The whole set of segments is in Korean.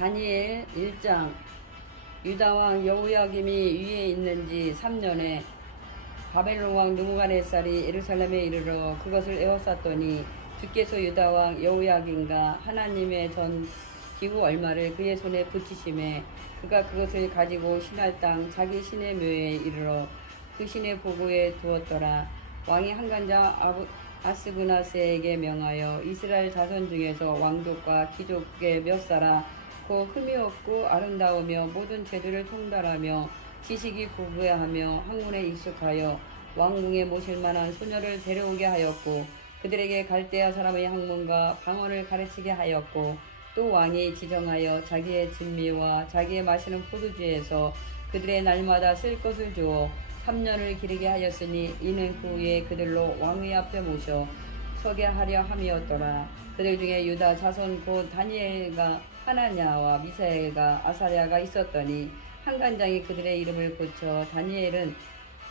다니엘 1장. 유다왕 여호야김이 위에 있는지 3년에 바벨론 왕 느부갓네살이 예루살렘에 이르러 그것을 에워쌌더니 주께서 유다왕 여호야김과 하나님의 전 기후 얼마를 그의 손에 붙이심에 그가 그것을 가지고 신할 땅 자기 신의 묘에 이르러 그 신의 보고에 두었더라. 왕이 한간자 아스그나스에게 명하여 이스라엘 자손 중에서 왕족과 귀족의 몇 사람 곧 흠이 없고 아름다우며 모든 제도를 통달하며 지식이 고귀하며 학문에 익숙하여 왕궁에 모실 만한 소녀를 데려오게 하였고 그들에게 갈대아 사람의 학문과 방언을 가르치게 하였고 또 왕이 지정하여 자기의 진미와 자기의 마시는 포도주에서 그들의 날마다 쓸 것을 주어 3년을 기르게 하였으니 이는 그 후에 그들로 왕위 앞에 모셔 서게 하려 함이었더라. 그들 중에 유다 자손 곧 다니엘과 하나냐와 미사엘과 아사랴가 있었더니 한간장이 그들의 이름을 고쳐 다니엘은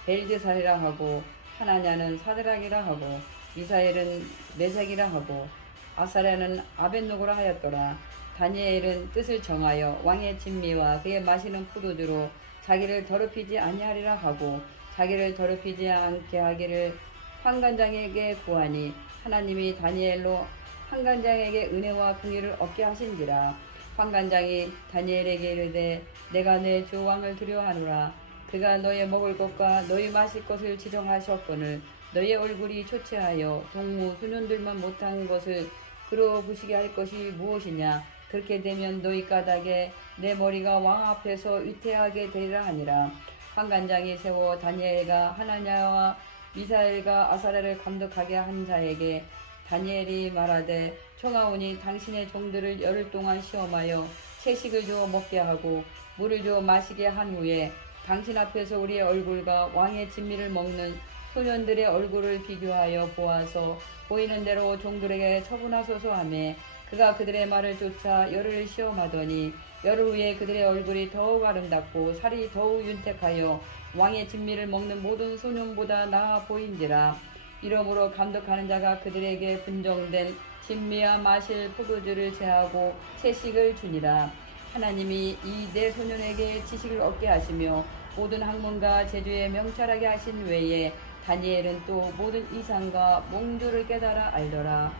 벨드살이라 하고 하나냐는 사드락이라 하고 미사엘은 메삭이라 하고 아사랴는 아벳노고라 하였더라. 다니엘은 뜻을 정하여 왕의 진미와 그의 마시는 포도주로 자기를 더럽히지 아니하리라 하고 자기를 더럽히지 않게 하기를 한간장에게 구하니 하나님이 다니엘로 한간장에게 은혜와 긍휼을 얻게 하신지라. 한간장이 다니엘에게 이르되 내가 내 주 왕을 두려워하노라. 그가 너의 먹을 것과 너희 마실 것을 지정하셨거늘 너의 얼굴이 초췌하여 동무 소년들만 못한 것을 그러 부시게 할 것이 무엇이냐. 그렇게 되면 너희 까닭에 내 머리가 왕 앞에서 위태하게 되리라 하니라. 한간장이 세워 다니엘과 하나냐와 미사엘과 아사랴를 감독하게 한 자에게 다니엘이 말하되 청하오니 당신의 종들을 열흘 동안 시험하여 채식을 주어 먹게 하고 물을 주어 마시게 한 후에 당신 앞에서 우리의 얼굴과 왕의 진미를 먹는 소년들의 얼굴을 비교하여 보아서 보이는 대로 종들에게 처분하소서 하매 그가 그들의 말을 쫓아 열흘을 시험하더니 열흘 후에 그들의 얼굴이 더욱 아름답고 살이 더욱 윤택하여 왕의 진미를 먹는 모든 소년보다 나아 보인지라. 이러므로 감독하는 자가 그들에게 분정된 진미와 마실 포도주를 제하고 채식을 주니라. 하나님이 이 네 소년에게 지식을 얻게 하시며 모든 학문과 제주에 명철하게 하신 외에 다니엘은 또 모든 이상과 몽조를 깨달아 알더라.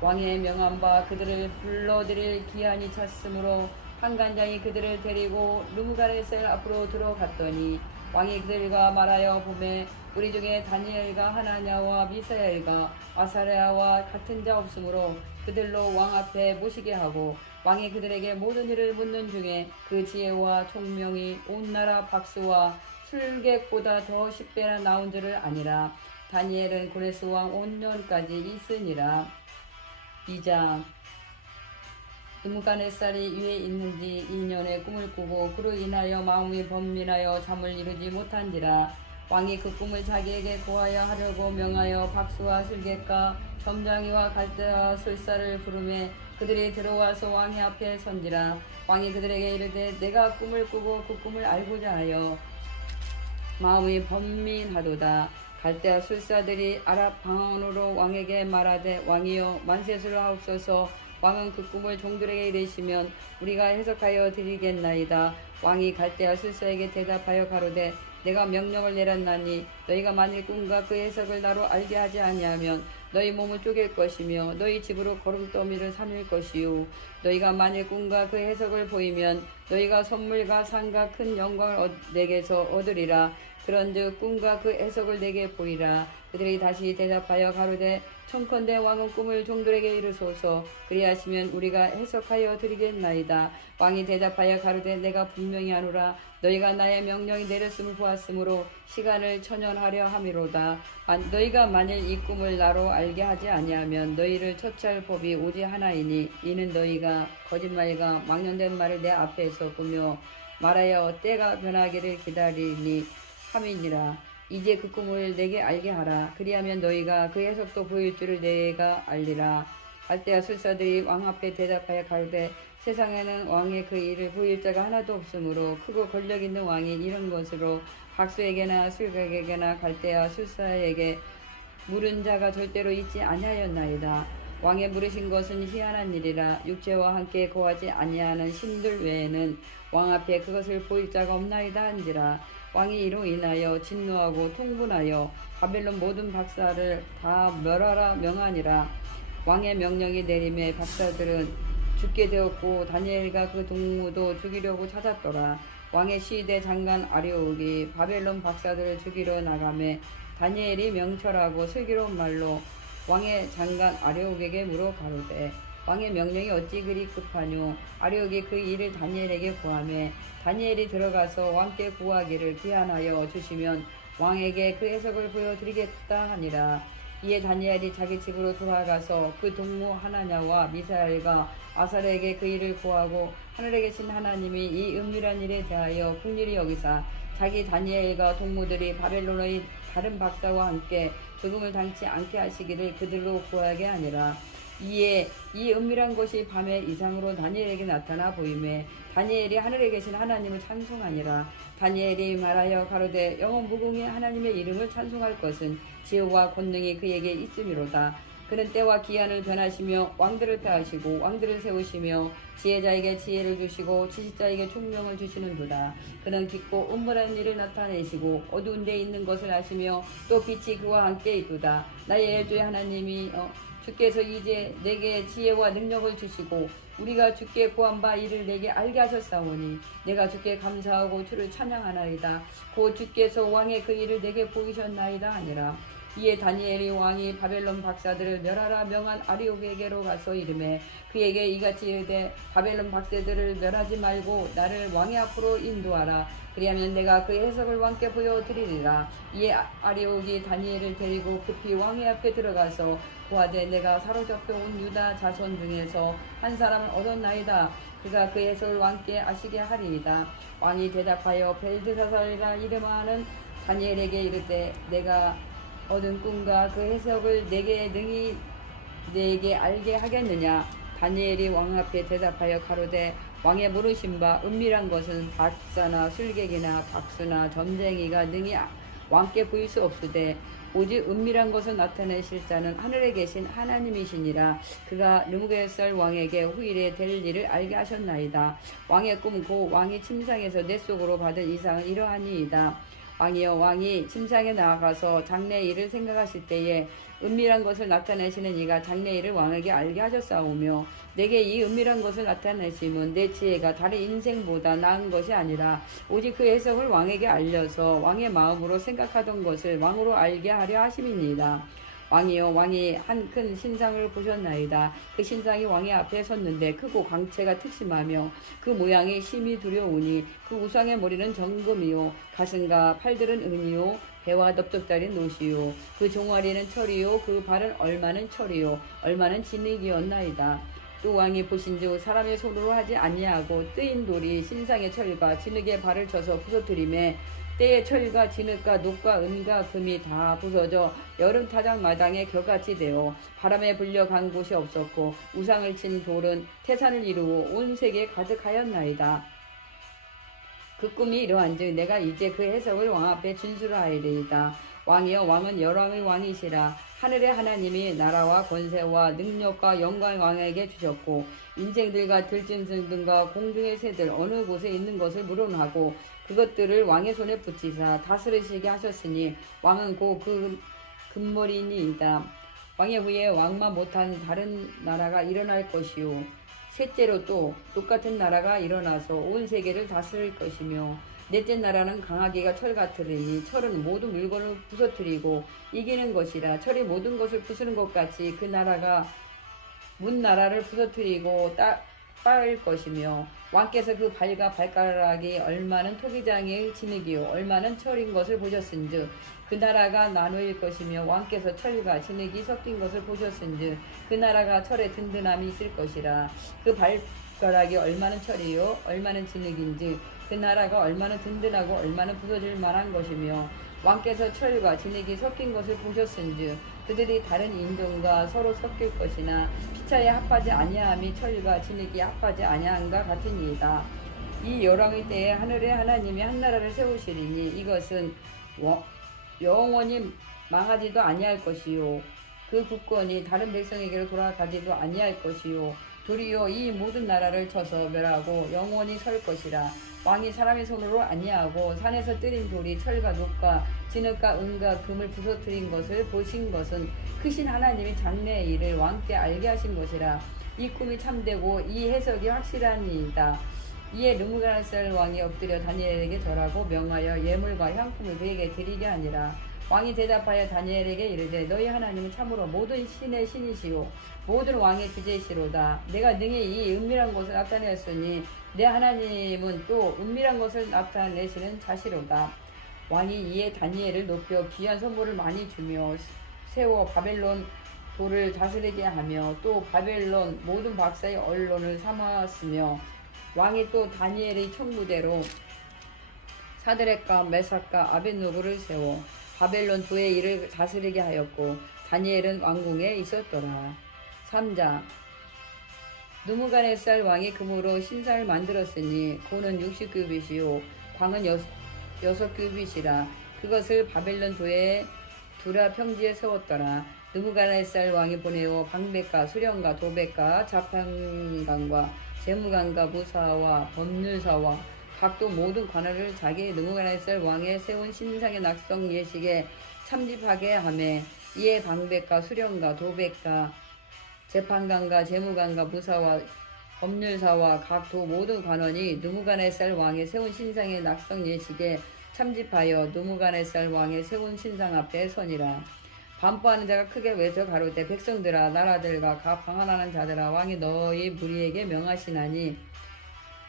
왕의 명한 바 그들을 불러들일 기한이 찼으므로 한간장이 그들을 데리고 느부갓네살 앞으로 들어갔더니 왕이 그들과 말하여 보매 우리 중에 다니엘과 하나냐와 미사엘과 아사랴와 같은 자 없으므로 그들로 왕 앞에 모시게 하고 왕이 그들에게 모든 일을 묻는 중에 그 지혜와 총명이 온 나라 박수와 술객보다 더 10배나 나온 줄을 아니라. 다니엘은 고레스 왕 5년까지 있으니라. 2장. 느부갓네살이 위에 있는지 2년에 꿈을 꾸고 그로 인하여 마음이 번민하여 잠을 이루지 못한지라. 왕이 그 꿈을 자기에게 고하여 하려고 명하여 박수와 술객과 점장이와 갈대와 술사를 부르매 그들이 들어와서 왕의 앞에 선지라. 왕이 그들에게 이르되 내가 꿈을 꾸고 그 꿈을 알고자 하여 마음이 번민하도다. 갈대아 술사들이 아랍 방언으로 왕에게 말하되 왕이여 만세수를 하옵소서. 왕은 그 꿈을 종들에게 이르시면 우리가 해석하여 드리겠나이다. 왕이 갈대아 술사에게 대답하여 가로되 내가 명령을 내렸나니 너희가 만일 꿈과 그 해석을 나로 알게 하지 아니하면 너희 몸을 쪼갤 것이며 너희 집으로 거름더미를 삼을 것이요 너희가 만일 꿈과 그 해석을 보이면 너희가 선물과 상과 큰 영광을 내게서 얻으리라. 그런즉 꿈과 그 해석을 내게 보이라. 그들이 다시 대답하여 가로되 청컨대 왕은 꿈을 종들에게 이르소서. 그리하시면 우리가 해석하여 드리겠나이다. 왕이 대답하여 가로되 내가 분명히 하노라. 너희가 나의 명령이 내렸음을 보았으므로 시간을 천연하려 함이로다. 너희가 만일 이 꿈을 나로 알게 하지 아니하면 너희를 처치할 법이 오직 하나이니 이는 너희가 거짓말과 망령된 말을 내 앞에서 꾸며 말하여 때가 변하기를 기다리니 함이니라. 이제 그 꿈을 내게 알게 하라. 그리하면 너희가 그 해석도 보일 줄을 내가 알리라. 갈대아 술사들이 왕 앞에 대답하여 가로되 세상에는 왕의 그 일을 보일 자가 하나도 없으므로 크고 권력 있는 왕이 이런 것으로 박수에게나 술객에게나 갈대아 술사에게 물은 자가 절대로 있지 아니하였나이다. 왕의 물으신 것은 희한한 일이라. 육체와 함께 거하지 아니하는 신들 외에는 왕 앞에 그것을 보일 자가 없나이다 한지라. 왕이 이로 인하여 진노하고 통분하여 바벨론 모든 박사를 다 멸하라 명하니라. 왕의 명령이 내림에 박사들은 죽게 되었고 다니엘과 그 동무도 죽이려고 찾았더라. 왕의 시대 장관 아리옥이 바벨론 박사들을 죽이러 나가매 다니엘이 명철하고 슬기로운 말로 왕의 장관 아리옥에게 물어 가로되 왕의 명령이 어찌 그리 급하뇨. 아리옥이 그 일을 다니엘에게 구하매 다니엘이 들어가서 왕께 구하기를 기한하여 주시면 왕에게 그 해석을 보여드리겠다 하니라. 이에 다니엘이 자기 집으로 돌아가서 그 동무 하나냐와 미사엘과 아살에게 그 일을 구하고 하늘에 계신 하나님이 이 은밀한 일에 대하여 긍휼히 여기사 자기 다니엘과 동무들이 바벨론의 다른 박사와 함께 죽음을 당치 않게 하시기를 그들로 구하게 하니라. 이에 이 은밀한 것이 밤의 이상으로 다니엘에게 나타나 보이매 다니엘이 하늘에 계신 하나님을 찬송하니라. 다니엘이 말하여 가로되 영원 무궁의 하나님의 이름을 찬송할 것은 지혜와 권능이 그에게 있음이로다. 그는 때와 기한을 변하시며 왕들을 폐하시고 왕들을 세우시며 지혜자에게 지혜를 주시고 지식자에게 총명을 주시는도다. 그는 깊고 음모한 일을 나타내시고 어두운 데 있는 것을 아시며 또 빛이 그와 함께 있도다. 나의 엘주의 하나님이 주께서 이제 내게 지혜와 능력을 주시고 우리가 주께 구한 바 이를 내게 알게 하셨사오니 내가 주께 감사하고 주를 찬양하나이다. 곧 주께서 왕의 그 일을 내게 보이셨나이다 하니라. 이에 다니엘이 왕이 바벨론 박사들을 멸하라 명한 아리옥에게로 가서 이르매 그에게 이같이 이르되 바벨론 박사들을 멸하지 말고 나를 왕의 앞으로 인도하라. 그리하면 내가 그 해석을 왕께 보여드리리라. 이에 아리옥이 다니엘을 데리고 급히 왕의 앞에 들어가서 구하되 내가 사로잡혀 온 유다 자손 중에서 한 사람을 얻었나이다. 그가 그 해석을 왕께 아시게 하리이다. 왕이 대답하여 벨드사살이라 이름하는 다니엘에게 이르되 내가 얻은 꿈과 그 해석을 내게 알게 하겠느냐. 다니엘이 왕 앞에 대답하여 가로되 왕의 물으신 바 은밀한 것은 박사나 술객이나 박수나 점쟁이가 능히 왕께 보일 수 없으되 오직 은밀한 것을 나타내실 자는 하늘에 계신 하나님이시니라. 그가 느부갓네살 왕에게 후일에 될 일을 알게 하셨나이다. 왕의 꿈 곧 왕이 침상에서 내 속으로 받은 이상은 이러하니이다. 왕이여, 왕이 침상에 나아가서 장래 일을 생각하실 때에 은밀한 것을 나타내시는 이가 장래 일을 왕에게 알게 하셨사오며 내게 이 은밀한 것을 나타내심은 내 지혜가 다른 인생보다 나은 것이 아니라 오직 그 해석을 왕에게 알려서 왕의 마음으로 생각하던 것을 왕으로 알게 하려 하심이니이다. 왕이여, 왕이 한 큰 신상을 보셨나이다. 그 신상이 왕의 앞에 섰는데 크고 광채가 특심하며 그 모양이 심히 두려우니 그 우상의 머리는 정금이요 가슴과 팔들은 은이요 배와 넓적다리는 노시요 그 종아리는 철이요 그 발은 얼마는 철이요 얼마는 진흙이었나이다. 또 왕이 보신즉 사람의 손으로 하지 아니하고 뜨인 돌이 신상의 철과 진흙의 발을 쳐서 부서뜨리매 때의 철과 진흙과 녹과 은과 금이 다 부서져 여름 타작 마당에 겨같이 되어 바람에 불려간 곳이 없었고 우상을 친 돌은 태산을 이루고 온 세계에 가득하였나이다. 그 꿈이 이러한즉 내가 이제 그 해석을 왕 앞에 진술하리이다. 왕이여, 왕은 열왕의 왕이시라. 하늘의 하나님이 나라와 권세와 능력과 영광 왕에게 주셨고 인생들과 들짐승 등과 공중의 새들 어느 곳에 있는 것을 물어하고 그것들을 왕의 손에 붙이사 다스리시게 하셨으니 왕은 곧 그 금머리니이다. 왕의 후에 왕만 못한 다른 나라가 일어날 것이요 셋째로 또 똑같은 나라가 일어나서 온 세계를 다스릴 것이며 넷째 나라는 강하기가 철 같으리니 철은 모든 물건을 부서뜨리고 이기는 것이라. 철이 모든 것을 부수는 것 같이 그 나라가 문 나라를 부서뜨리고 빨 것이며 왕께서 그 발과 발가락이 얼마는 토기장의 진흙이요 얼마는 철인 것을 보셨은즉 그 나라가 나누일 것이며 왕께서 철과 진흙이 섞인 것을 보셨은즉 그 나라가 철의 든든함이 있을 것이라. 그 발가락이 얼마는 철이요 얼마는 진흙인지 그 나라가 얼마나 든든하고 얼마나 부서질 만한 것이며 왕께서 철과 진흙이 섞인 것을 보셨은즉 그들이 다른 인종과 서로 섞일 것이나 피차에 합하지 아니함이 철과 진흙이 합하지 아니함과 같으니이다. 이 열왕의 때에 하늘의 하나님이 한 나라를 세우시리니 이것은 영원히 망하지도 아니할 것이요 그 국권이 다른 백성에게로 돌아가지도 아니할 것이요 도리어 이 모든 나라를 쳐서 멸하고 영원히 설 것이라. 왕이 사람의 손으로 아니하고 산에서 뜨린 돌이 철과 녹과 진흙과 은과 금을 부서뜨린 것을 보신 것은 크신 하나님이 장래의 일을 왕께 알게 하신 것이라. 이 꿈이 참되고 이 해석이 확실하니이다. 이에 르무갈네살 왕이 엎드려 다니엘에게 절하고 명하여 예물과 향품을 그에게 드리게 하니라. 왕이 대답하여 다니엘에게 이르되 너희 하나님은 참으로 모든 신의 신이시오 모든 왕의 주제시로다. 내가 능히 이 은밀한 것을 나타내었으니 내 하나님은 또 은밀한 것을 나타내시는 자시로다. 왕이 이에 다니엘을 높여 귀한 선물을 많이 주며 세워 바벨론 도를 다스리게 하며 또 바벨론 모든 박사의 언론을 삼았으며 왕이 또 다니엘의 청구대로 사드락과 메삭과 아벳노고를 세워 바벨론 도의 일을 다스리게 하였고 다니엘은 왕궁에 있었더라. 3장 느부갓네살 왕이 금으로 신상을 만들었으니 고는 60규빗이요 광은 6규빗이라. 그것을 바벨론 도의 두라 평지에 세웠더라. 느부갓네살 왕이 보내어 방백과 수령과 도백과 자판관과 재무관과 무사와 법률사와 각도 모든 관할을 자기 느부갓네살 왕에 세운 신상의 낙성 예식에 참집하게 하매 이에 방백과 수령과 도백과 재판관과 재무관과 무사와 법률사와 각도 모든 관원이 느부갓네살 왕에 세운 신상의 낙성 예식에 참집하여 느부갓네살 왕에 세운 신상 앞에 서니라. 반포하는 자가 크게 외쳐 가로되 백성들아 나라들과 각 방언하는 자들아 왕이 너희 무리에게 명하시나니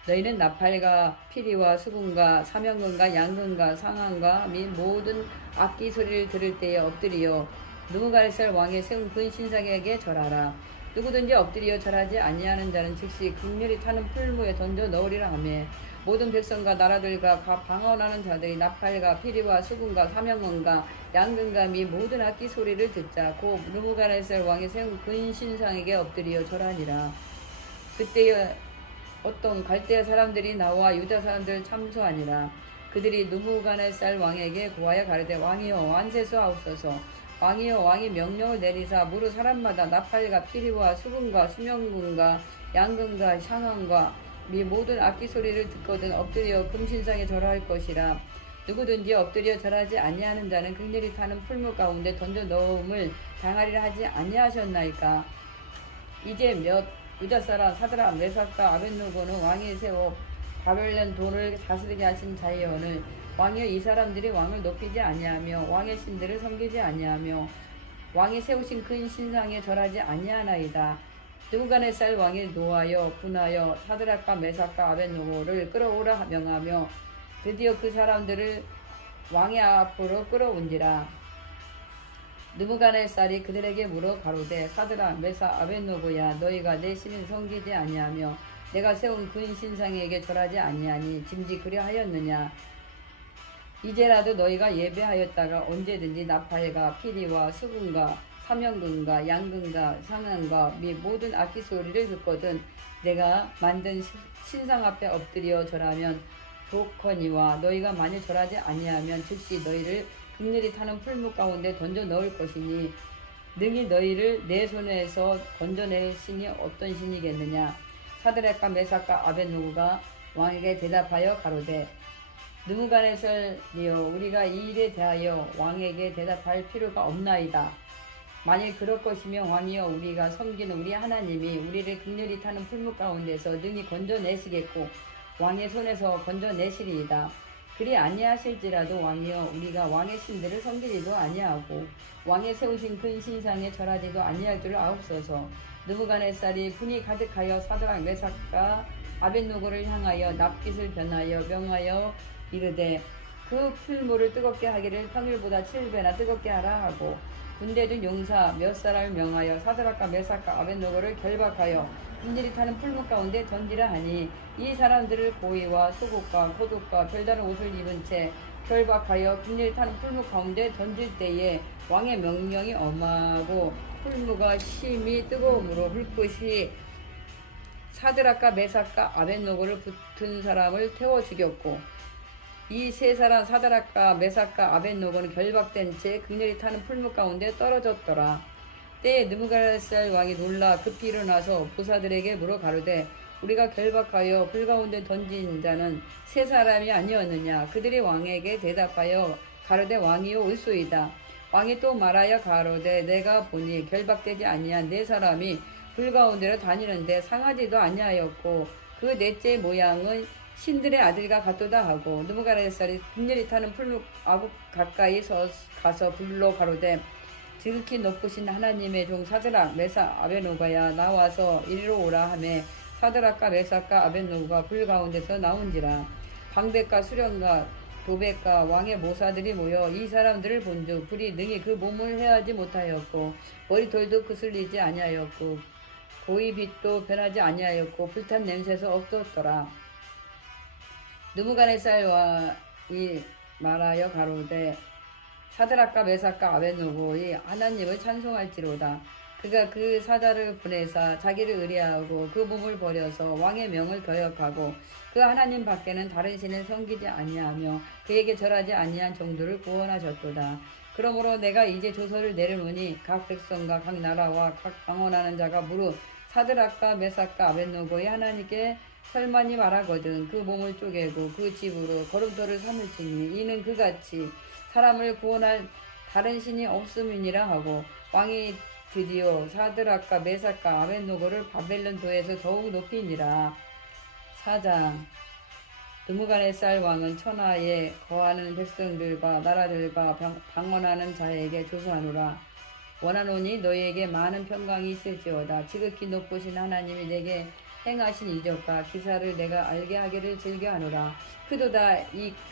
너희는 나팔과 피리와 수금과 사명금과 양금과 상한과 및 모든 악기 소리를 들을 때에 엎드리어 느부갓네살 왕의 세운 큰 신상에게 절하라. 누구든지 엎드리어 절하지 아니하는 자는 즉시 극렬히 타는 풀무에 던져 넣으리라 하며 모든 백성과 나라들과 각 방언하는 자들이 나팔과 피리와 수금과 사명금과 양금과 및 모든 악기 소리를 듣자 곧 느부갓네살 왕의 세운 큰 신상에게 엎드리어 절하니라. 그때에 어떤 갈대아 사람들이 나와 유다 사람들을 참소하니라. 그들이 느부갓네살 왕에게 구하여 가르되 왕이여 완세수하옵소서. 왕이여 왕이 명령을 내리사 무릇 사람마다 나팔과 피리와 수금과 수명금과 양금과 상한과 및 모든 악기 소리를 듣거든 엎드려 금신상에 절할 것이라. 누구든지 엎드려 절하지 아니하는 자는 극렬히 타는 풀무 가운데 던져 넣음을 당하리라 하지 아니하셨나이까. 이제 몇 유다 사람 사드락 메삭과 아벳노고는 왕이 세워 바벨론 도를 다스리게 하신 자이오늘 왕이여 이 사람들이 왕을 높이지 아니하며 왕의 신들을 섬기지 아니하며 왕이 세우신 큰 신상에 절하지 아니하나이다. 느부갓네살 왕이 노하여 분하여 사드락과 메삭과 아벳노고를 끌어오라 명하며 드디어 그 사람들을 왕의 앞으로 끌어온지라. 느부갓네살이 그들에게 물어 가로되 사드락 메삭 아벳노고야 너희가 내 신을 섬기지 아니하며 내가 세운 그 신상에게 절하지 아니하니 짐지 그려 하였느냐. 이제라도 너희가 예배하였다가 언제든지 나팔과 피리와 수금과 사명금과 양금과 상한과 및 모든 악기 소리를 듣거든 내가 만든 신상 앞에 엎드려 절하면 좋거니와 너희가 만일 절하지 아니하면 즉시 너희를 극렬히 타는 풀무 가운데 던져 넣을 것이니 능히 너희를 내 손에서 건져낼 신이 어떤 신이겠느냐. 사드락과 메삭과 아벳노고가 왕에게 대답하여 가로되 느부갓네살이여 우리가 이 일에 대하여 왕에게 대답할 필요가 없나이다. 만일 그럴 것이면 왕이여 우리가 섬기는 우리 하나님이 우리를 극렬히 타는 풀무 가운데서 능히 건져내시겠고 왕의 손에서 건져내시리이다. 그리 아니하실지라도 왕이여 우리가 왕의 신들을 섬기지도 아니하고 왕의 세우신 큰 신상에 절하지도 아니할 줄 아옵소서. 느부갓네살이 분이 가득하여 사드락 메삭과 아벳노고를 향하여 납깃을 변하여 명하여 이르되 그 풀무를 뜨겁게 하기를 평일보다 7배나 뜨겁게 하라 하고 군대 중 용사 몇 사람을 명하여 사드락과 메삭과 아벳노고를 결박하여 인질이 타는 풀무 가운데 던지라 하니 이 사람들을 고위와 속옷과 겉옷과 별다른 옷을 입은 채 결박하여 인질이 타는 풀무 가운데 던질 때에 왕의 명령이 엄하고 풀무가 심히 뜨거움으로 불꽃이 사드락과 메삭과 아벳노고를 붙은 사람을 태워 죽였고 이 세 사람 사드락과 메삭과 아벳노고는 결박된 채 극렬히 타는 풀무 가운데 떨어졌더라. 때에 느부갓네살 왕이 놀라 급히 일어나서 보사들에게 물어 가로되 우리가 결박하여 불 가운데 던진 자는 세 사람이 아니었느냐. 그들이 왕에게 대답하여 가로되 왕이요 올소이다. 왕이 또 말하여 가로되 내가 보니 결박되지 아니한 네 사람이 불 가운데로 다니는데 상하지도 아니하였고 그 넷째 모양은 신들의 아들과 같도다 하고 느부갓네살이 분열이 타는 풀 아국 가까이 가서 불러 가로되 지극히 높으신 하나님의 종 사드락 메삭 아벳노고야 나와서 이리로 오라 하매 사드락과 메삭과 아벳노고가 불 가운데서 나온지라. 방백과 수령과 도백과 왕의 모사들이 모여 이 사람들을 본즉 불이 능히 그 몸을 해하지 못하였고 머리털도 그슬리지 아니하였고 고의 빛도 변하지 아니하였고 불탄 냄새도 없었더라. 느부갓네살 왕이 말하여 가로되 사드락과 메삭과 아벳노고의 하나님을 찬송할지로다. 그가 그 사자를 보내사 자기를 의뢰하고 그 몸을 버려서 왕의 명을 거역하고 그 하나님 밖에는 다른 신을 섬기지 아니하며 그에게 절하지 아니한 종들을 구원하셨도다. 그러므로 내가 이제 조서를 내려놓으니 각 백성과 각 나라와 각 방언하는 자가 무릇 사드락과 메삭과 아벳노고의 하나님께 설만이 말하거든 그 몸을 쪼개고 그 집으로 걸음돌을 삼을지니 이는 그같이 사람을 구원할 다른 신이 없음이니라 하고 왕이 드디어 사드락과 메삭과 아벳노고를 바벨론 도에서 더욱 높이니라. 4장. 느부갓네살 왕은 천하에 거하는 백성들과 나라들과 방언하는 자에게 조사하노라. 원하노니 너희에게 많은 평강이 있을지어다. 지극히 높으신 하나님이 내게 행하신 이적과 기사를 내가 알게 하기를 즐겨하노라. 크도다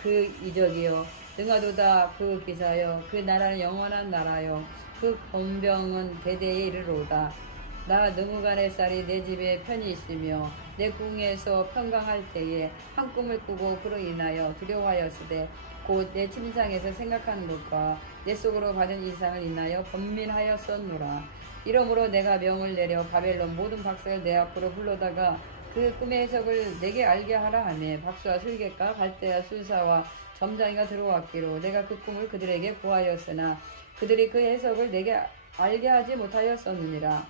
그 이적이요 능하도다 그 기사여. 그 나라는 영원한 나라요 그 권병은 대대에 이르로다. 나 느부갓네살이 내 집에 편히 있으며 내 궁에서 평강할 때에 한 꿈을 꾸고 그로 인하여 두려워하였으되 곧 내 침상에서 생각하는 것과 내 속으로 받은 이상을 인하여 번민하였었노라. 이러므로 내가 명을 내려 바벨론 모든 박사를 내 앞으로 불러다가 그 꿈의 해석을 내게 알게 하라 하며 박수와 술객과 갈대와 술사와 점장이가 들어왔기로 내가 그 꿈을 그들에게 구하였으나 그들이 그 해석을 내게 알게 하지 못하였었느니라.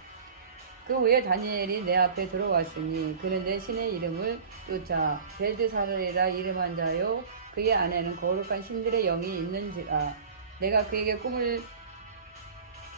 그 후에 다니엘이 내 앞에 들어왔으니 그는 내 신의 이름을 쫓아 벨드사살이라 이름한 자요 그의 안에는 거룩한 신들의 영이 있는지라. 내가 그에게 꿈을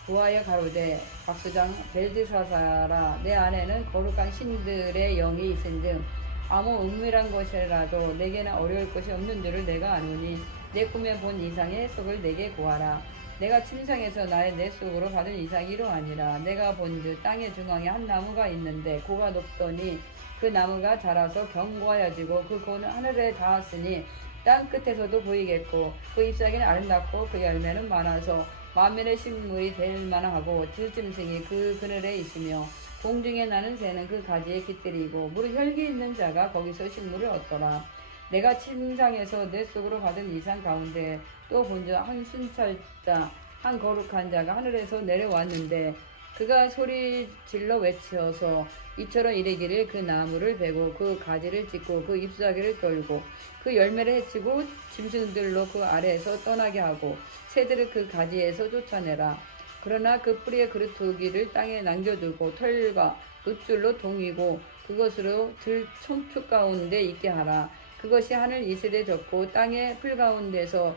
구하여 가로되 박수장 벨드사살아 내 안에는 거룩한 신들의 영이 있은즉 아무 은밀한 것이라도 내게는 어려울 것이 없는 줄을 내가 아노니 내 꿈에 본 이상의 해석을 내게 구하라. 내가 침상에서 나의 내 속으로 받은 이상이 이러하니라. 내가 본즉 땅의 중앙에 한 나무가 있는데 고가 높더니 그 나무가 자라서 견고하여지고 그 고는 하늘에 닿았으니 땅 끝에서도 보이겠고 그 잎사귀는 아름답고 그 열매는 많아서 만민의 식물이 될 만하고 들짐승이 그 그늘에 있으며 공중에 나는 새는 그 가지에 깃들이고 무릇 혈기 있는 자가 거기서 식물을 얻더라. 내가 침상에서 내 속으로 받은 이상 가운데 또 본즉 한 순찰자 한 거룩한 자가 하늘에서 내려왔는데 그가 소리 질러 외치어서 이처럼 이르기를 그 나무를 베고 그 가지를 찢고 그 잎사귀를 떨고 그 열매를 해치고 짐승들로 그 아래에서 떠나게 하고 새들을 그 가지에서 쫓아내라. 그러나 그 뿌리에 그루터기를 땅에 남겨두고 털과 놋줄로 동이고 그것으로 들 촘축 가운데 있게 하라. 그것이 하늘 이슬에 젖고 땅의 풀 가운데서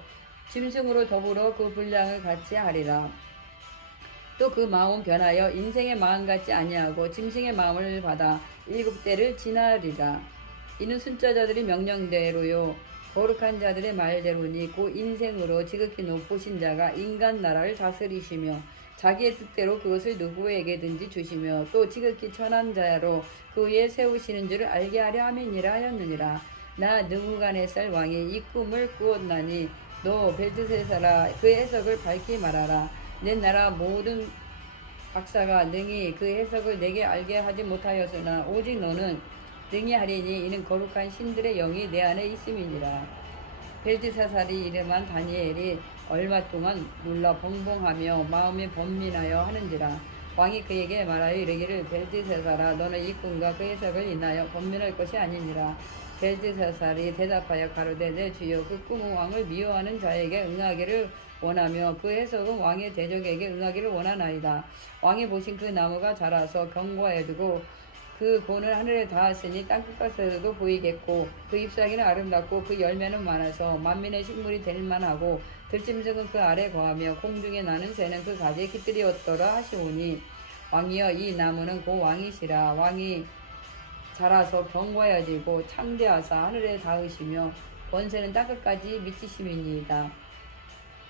짐승으로 더불어 그 분량을 같이 하리라. 또 그 마음 변하여 인생의 마음 같지 아니하고 짐승의 마음을 받아 7대를 지나리라. 이는 순자자들이 명령대로요 거룩한 자들의 말대로니 곧 인생으로 지극히 높으신 자가 인간 나라를 다스리시며 자기의 뜻대로 그것을 누구에게든지 주시며 또 지극히 천한 자로 그 위에 세우시는 줄을 알게 하려 함이니라 하였느니라. 나 느부갓네살 왕이 이 꿈을 꾸었나니 너 벨드사살아 그 해석을 밝히 말하라. 내 나라 모든 박사가 능히 그 해석을 내게 알게 하지 못하였으나 오직 너는 능히 하리니 이는 거룩한 신들의 영이 내 안에 있음이니라. 벨드사살이 이름한 다니엘이 얼마 동안 놀라 번봉하며 마음이 번민하여 하는지라. 왕이 그에게 말하여 이르기를 벨드사살아 너는 이 꿈과 그 해석을 인하여 번민할 것이 아니니라. 벨드사살이 대답하여 가로되 내 주여 그 꿈은 왕을 미워하는 자에게 응하기를 원하며 그 해석은 왕의 대적에게 응하기를 원하나이다. 왕이 보신 그 나무가 자라서 견고하여지고 그 고는 하늘에 닿았으니 땅끝까지도 보이겠고 그 잎사귀는 아름답고 그 열매는 많아서 만민의 식물이 될 만하고 들짐승은 그 아래 거하며 공중에 나는 새는 그 가지에 깃들이었더라 하시오니 왕이여 이 나무는 고 왕이시라. 왕이 자라서 견고하여지고 창대하사 하늘에 닿으시며 권세는 땅끝까지 미치심이니이다.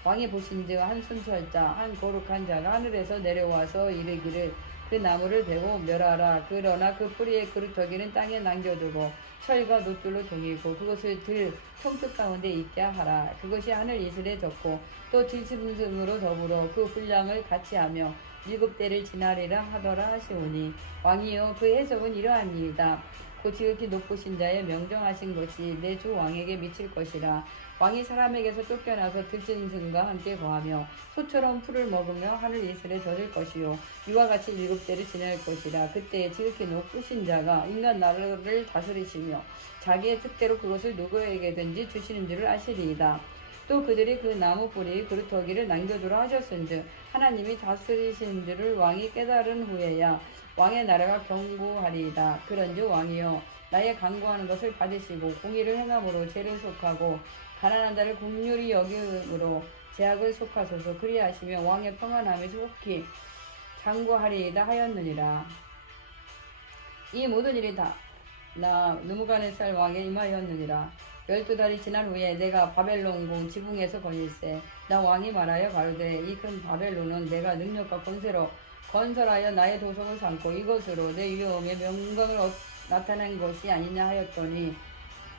왕이 보신즉 한 순찰자 한 거룩한 자가 하늘에서 내려와서 이르기를 그 나무를 베고 멸하라. 그러나 그 뿌리의 그루터기는 땅에 남겨두고 철과 놋줄로 동이고 그것을 들 총축 가운데 있게 하라. 그것이 하늘 이슬에 젖고 또 들짐승으로 더불어 그 분량을 같이 하며 7대를 지나리라 하더라 하시오니 왕이여 그 해석은 이러하니이다. 곧 지극히 높으신 자의 명정하신 것이 내 주 왕에게 미칠 것이라. 왕이 사람에게서 쫓겨나서 들짐승과 함께 거하며 소처럼 풀을 먹으며 하늘 이슬에 젖을 것이요 이와 같이 7대를 지날 것이라. 그때에 지극히 높으신 자가 인간 나라를 다스리시며 자기의 뜻대로 그것을 누구에게든지 주시는 줄을 아시리이다. 또 그들이 그 나무 뿌리 그루터기를 남겨두라 하셨은즉 하나님이 다스리신 줄을 왕이 깨달은 후에야 왕의 나라가 견고하리이다. 그런즉 왕이여 나의 간구하는 것을 받으시고 공의를 행함으로 죄를 속하고 가난한 자를 긍휼히 여김으로 제약을 속하소서. 그리하시며 왕의 평안함이 속히 장구하리이다 하였느니라. 이 모든 일이 다 나 느부갓네살 왕에 임하였느니라. 12달이 지난 후에 내가 바벨론궁 지붕에서 거닐세 나 왕이 말하여 가로되 이 큰 바벨론은 내가 능력과 권세로 건설하여 나의 도성을 삼고 이것으로 내 위엄의 명광을 나타낸 것이 아니냐 하였더니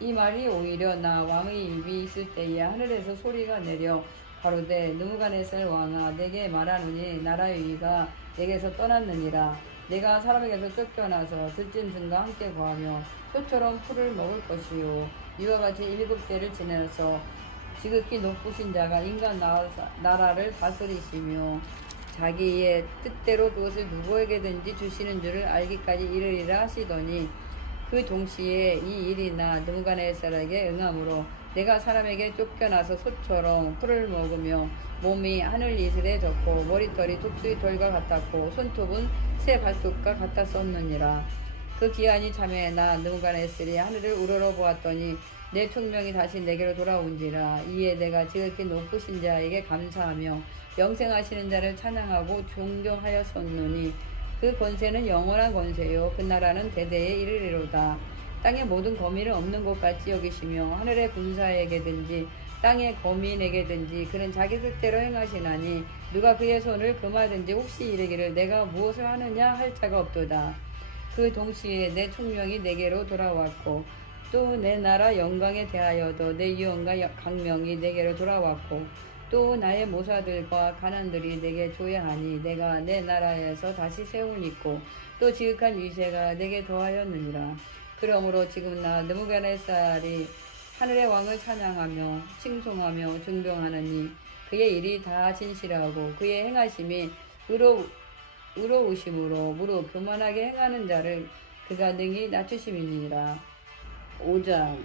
이 말이 오히려 나 왕의 입이 있을 때에 하늘에서 소리가 내려 가로되 느부갓네살 왕아 내게 말하노니 나라의 위가 내게서 떠났느니라. 내가 사람에게서 쫓겨나서 들짐승과 함께 거하며 소처럼 풀을 먹을 것이요 이와 같이 7대를 지내서 지극히 높으신 자가 인간 나라를 다스리시며 자기의 뜻대로 그것을 누구에게든지 주시는 줄을 알기까지 이르리라 하시더니 그 동시에 이 일이 나 느부갓네살에게 응함으로 내가 사람에게 쫓겨나서 소처럼 풀을 먹으며 몸이 하늘 이슬에 젖고 머리털이 독수리 털과 같았고 손톱은 새 발톱과 같았었느니라. 그 기한이 참에 나 느부갓네살이 하늘을 우러러보았더니 내 총명이 다시 내게로 돌아온지라. 이에 내가 지극히 높으신 자에게 감사하며 영생하시는 자를 찬양하고 존경하였었노니 그 권세는 영원한 권세요 그 나라는 대대에 이르리로다. 땅의 모든 거민을 없는 것 같이 여기시며 하늘의 군사에게든지 땅의 거민에게든지 그는 자기 뜻대로 행하시나니 누가 그의 손을 금하든지 혹시 이르기를 내가 무엇을 하느냐 할 자가 없도다. 그 동시에 내 총명이 내게로 돌아왔고 또 내 나라 영광에 대하여도 내 유언과 강명이 내게로 돌아왔고 또 나의 모사들과 가난들이 내게 조야하니 내가 내 나라에서 다시 세운 있고 또 지극한 위세가 내게 더하였느니라. 그러므로 지금 나 느부갓네살이 하늘의 왕을 찬양하며 칭송하며 존경하느니 그의 일이 다 진실하고 그의 행하심이 의로우심으로 무릇 교만하게 행하는 자를 그가 능히 낮추심이니라. 5장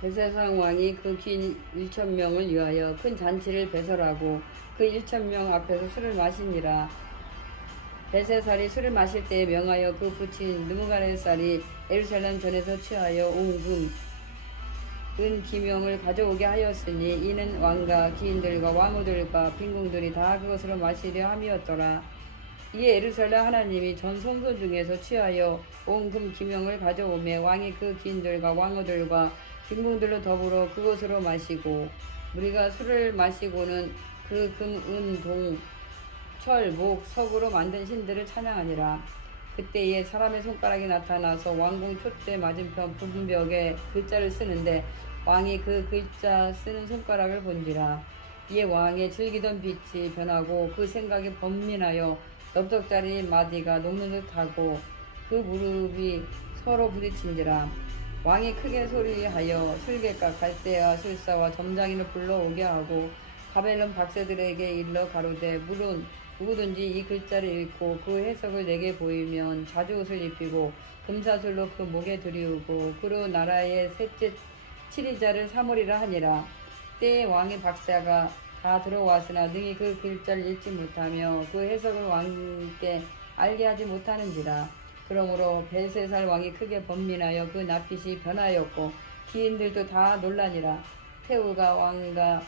벨사살 왕이 그 긴 1,000명을 위하여 큰 잔치를 배설하고 그 1,000명 앞에서 술을 마시니라. 벨사살이 술을 마실 때에 명하여 그 부친 느부갓네살이 예루살렘 전에서 취하여 온 은 기명을 가져오게 하였으니 이는 왕과 기인들과 왕후들과 빈궁들이 다 그것으로 마시려 함이었더라. 이에 예루살렘 하나님이 전 성소 중에서 취하여 온 금 기명을 가져오매 왕이 그 기인들과 왕후들과 빈궁들로 더불어 그것으로 마시고 우리가 술을 마시고는 그 금, 은, 동, 철, 목, 석으로 만든 신들을 찬양하니라. 그때에 사람의 손가락이 나타나서 왕궁 촛대 맞은편 부분벽에 글자를 쓰는데 왕이 그 글자 쓰는 손가락을 본지라. 이에 왕의 즐기던 빛이 변하고 그 생각이 번민하여 넓적다리 마디가 녹는 듯하고 그 무릎이 서로 부딪힌지라. 왕이 크게 소리하여 술객과 갈대아 술사와 점장인을 불러오게 하고 바벨론 박사들에게 일러 가로되 물론 누구든지 이 글자를 읽고 그 해석을 내게 보이면 자주옷을 입히고 금사슬로 그 목에 들이우고 그로 나라의 셋째 치리자를 삼으리라 하니라. 때에 왕의 박사가 다 들어왔으나 능히 그 글자를 읽지 못하며 그 해석을 왕께 알게 하지 못하는지라. 그러므로 벨세살 왕이 크게 번민하여 그 낯빛이 변하였고 기인들도 다 놀라니라. 태우가 왕과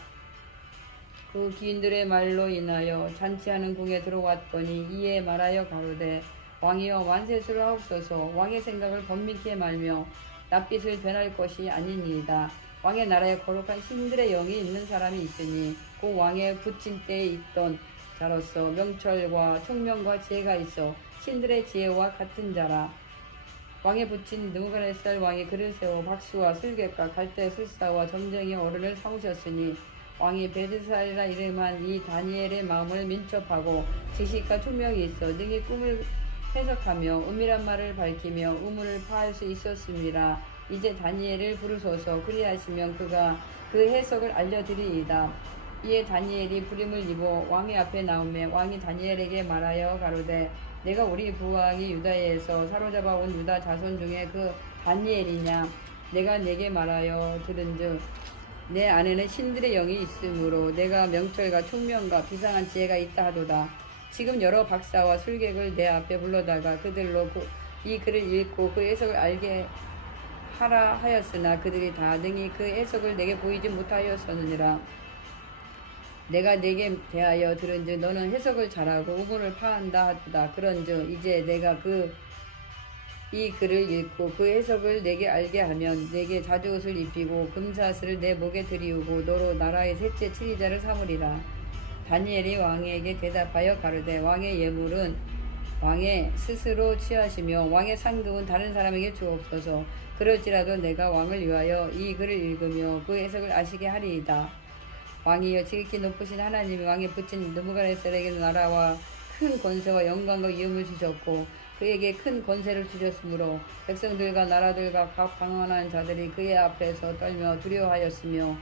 그 기인들의 말로 인하여 잔치하는 궁에 들어왔더니 이에 말하여 가로되 왕이여 만세수를 하옵소서. 왕의 생각을 번민케 말며 낯빛을 변할 것이 아니니이다. 왕의 나라에 거룩한 신들의 영이 있는 사람이 있으니 그 왕의 붙인 때에 있던 자로서 명철과 총명과 지혜가 있어 신들의 지혜와 같은 자라. 왕의 붙인 느부갓네살 왕이 그를 세워 박수와 술객과 갈대 술사와 점쟁이 어른을 삼으셨으니 왕이 벨드살이라 이름한 이 다니엘의 마음을 민첩하고 지식과 총명이 있어 능히 꿈을 해석하며 은밀한 말을 밝히며 우물을 파할 수 있었습니다. 이제 다니엘을 부르소서. 그리하시면 그가 그 해석을 알려드리이다. 이에 다니엘이 부림을 입어 왕의 앞에 나오매 왕이 다니엘에게 말하여 가로되 내가 우리 부왕이 유다에서 사로잡아 온 유다 자손 중에 그 다니엘이냐. 내가 내게 말하여 들은즉 내 안에는 신들의 영이 있으므로 내가 명철과 총명과 비상한 지혜가 있다 하도다. 지금 여러 박사와 술객을 내 앞에 불러다가 그들로 이 글을 읽고 그 해석을 알게 하라 하였으나 그들이 다 능히 그 해석을 내게 보이지 못하였었느니라. 내가 내게 대하여 들은즉 너는 해석을 잘하고 우물을 파한다 하도다. 그런즉 이제 내가 이 글을 읽고 그 해석을 내게 알게 하면 내게 자주옷을 입히고 금사슬을 내 목에 들이우고 너로 나라의 셋째 치리자를 삼으리라. 다니엘이 왕에게 대답하여 가로되 왕의 예물은 왕의 스스로 취하시며 왕의 상급은 다른 사람에게 주옵소서. 그럴지라도 내가 왕을 위하여 이 글을 읽으며 그 해석을 아시게 하리이다. 왕이여 지극히 높으신 하나님이 왕에 붙인 느부갓네살에게 나라와 큰 권세와 영광과 위엄을 주셨고 그에게 큰 권세를 주셨으므로 백성들과 나라들과 각 방언하는 자들이 그의 앞에서 떨며 두려워하였으며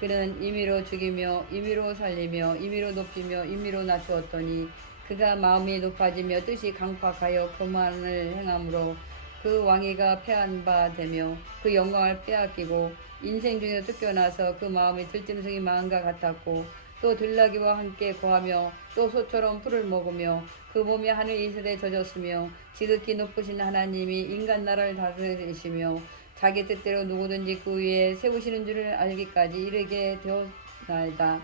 그는 임의로 죽이며 임의로 살리며 임의로 높이며 임의로 낮추었더니 그가 마음이 높아지며 뜻이 강팍하여 교만을 행함으로 그 왕위가 패한 바 되며 그 영광을 빼앗기고 인생 중에서 쫓겨나서 그 마음이 들짐승이 마음과 같았고 또 들나귀와 함께 거하며 또 소처럼 풀을 먹으며 그 몸이 하늘 이슬에 젖었으며 지극히 높으신 하나님이 인간 나라를 다스리시며 자기 뜻대로 누구든지 그 위에 세우시는 줄을 알기까지 이르게 되었나이다.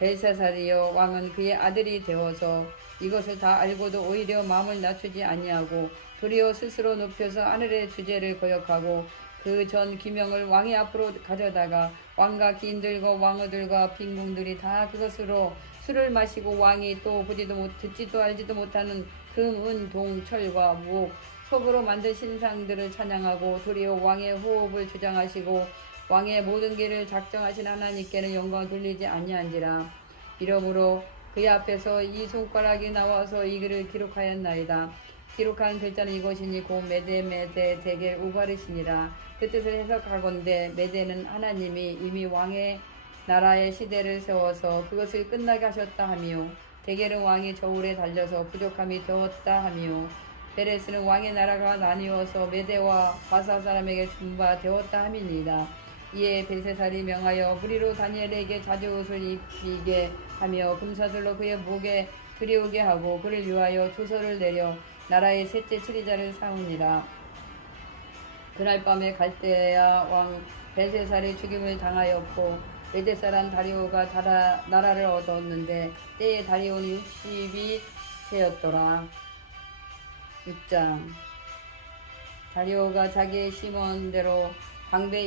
벨사살이여 왕은 그의 아들이 되어서 이것을 다 알고도 오히려 마음을 낮추지 아니하고 도리어 스스로 높여서 하늘의 주제를 거역하고 그 전 기명을 왕의 앞으로 가져다가 왕과 기인들과 왕후들과 빈궁들이 다 그것으로 술을 마시고 왕이 또 보지도 듣지도 알지도 못하는 금, 은, 동, 철과 목, 속으로 만든 신상들을 찬양하고 도리어 왕의 호흡을 주장하시고 왕의 모든 길을 작정하신 하나님께는 영광을 돌리지 아니한지라. 이러므로 그의 앞에서 이 손가락이 나와서 이 글을 기록하였나이다. 기록한 글자는 이것이니 곧 메데 데겔 우바르시니라. 그 뜻을 해석하건대 메데는 하나님이 이미 왕의 나라의 시대를 세워서 그것을 끝나게 하셨다 하며 데겔은 왕이 저울에 달려서 부족함이 되었다 하며 베레스는 왕의 나라가 나뉘어서 메데와 바사 사람에게 준바 되었다 함이니이다. 이에 벨세살이 명하여 무리로 다니엘에게 자주옷을 입히게 하며 금사슬로 그의 목에 들이우게 하고 그를 위하여 조서를 내려 나라의 셋째 치리자를 삼으니라. 그날 밤에 갈대아 왕 벨세살이 죽임을 당하였고 메대 사람 다리오가 나라를 얻었는데 때에 다리오는 62세였더라. 6장. 다리오가 자기의 심원대로 방배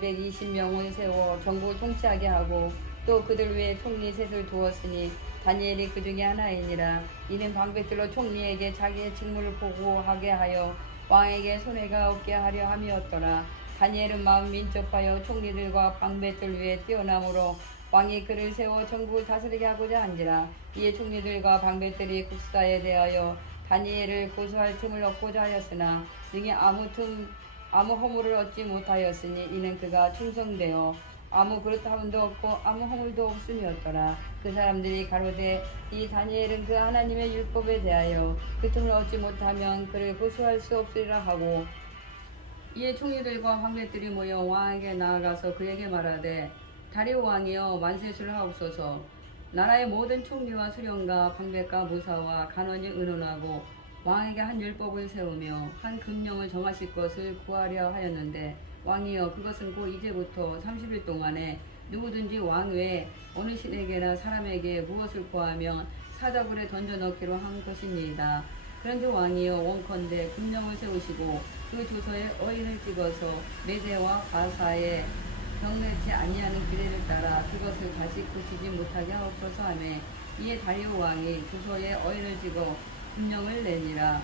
120명을 세워 전국을 통치하게 하고 또 그들 위에 총리 셋을 두었으니 다니엘이 그 중에 하나이니라. 이는 방배들로 총리에게 자기의 직무를 보고하게 하여 왕에게 손해가 없게 하려 함이었더라. 다니엘은 마음 민첩하여 총리들과 방배들 위에 뛰어남으로 왕이 그를 세워 전국을 다스리게 하고자 한지라. 이에 총리들과 방배들이 국사에 대하여 다니엘을 고소할 틈을 얻고자 하였으나 능히 아무 허물을 얻지 못하였으니 이는 그가 충성되어 아무 그렇다함도 없고 아무 허물도 없음이었더라. 그 사람들이 가로되 이 다니엘은 그 하나님의 율법에 대하여 그 틈을 얻지 못하면 그를 고소할 수 없으리라 하고 이에 총리들과 황백들이 모여 왕에게 나아가서 그에게 말하되 다리오 왕이여 만세수를 하옵소서. 나라의 모든 총리와 수령과 방백과 무사와 간원이 의논하고 왕에게 한 율법을 세우며 한 금령을 정하실 것을 구하려 하였는데 왕이여 그것은 곧 이제부터 30일 동안에 누구든지 왕 외에 어느 신에게나 사람에게 무엇을 구하면 사다굴에 던져 넣기로 한 것입니다. 그런데 왕이여 원컨대 금령을 세우시고 그 조서에 어인을 찍어서 메대와 바사에 경례치 아니하는 규례를 따라 그것을 다시 고치지 못하게 하옵소서 하매 이에 다리오 왕이 조서에 어인을 찍어 금령을 내니라.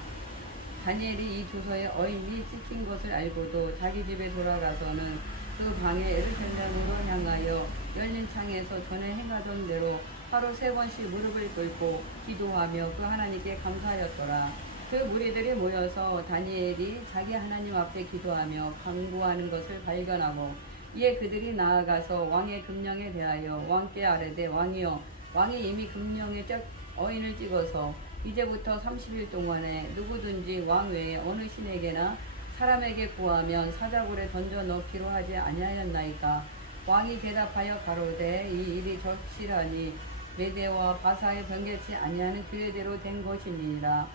다니엘이 이 조서에 어인이 찍힌 것을 알고도 자기 집에 돌아가서는 그 방에 예루살렘으로 향하여 열린 창에서 전에 행하던 대로 하루 3번씩 무릎을 꿇고 기도하며 그 하나님께 감사하였더라. 그 무리들이 모여서 다니엘이 자기 하나님 앞에 기도하며 간구하는 것을 발견하고 이에 그들이 나아가서 왕의 금령에 대하여 왕께 아뢰되 왕이여 왕이 이미 금령에 어인을 찍어서 이제부터 30일 동안에 누구든지 왕 외에 어느 신에게나 사람에게 구하면 사자굴에 던져 넣기로 하지 아니하였나이까. 왕이 대답하여 가로되 이 일이 적실하니 메대와 바사에 변개치 아니하는 규례대로 된 것이니라.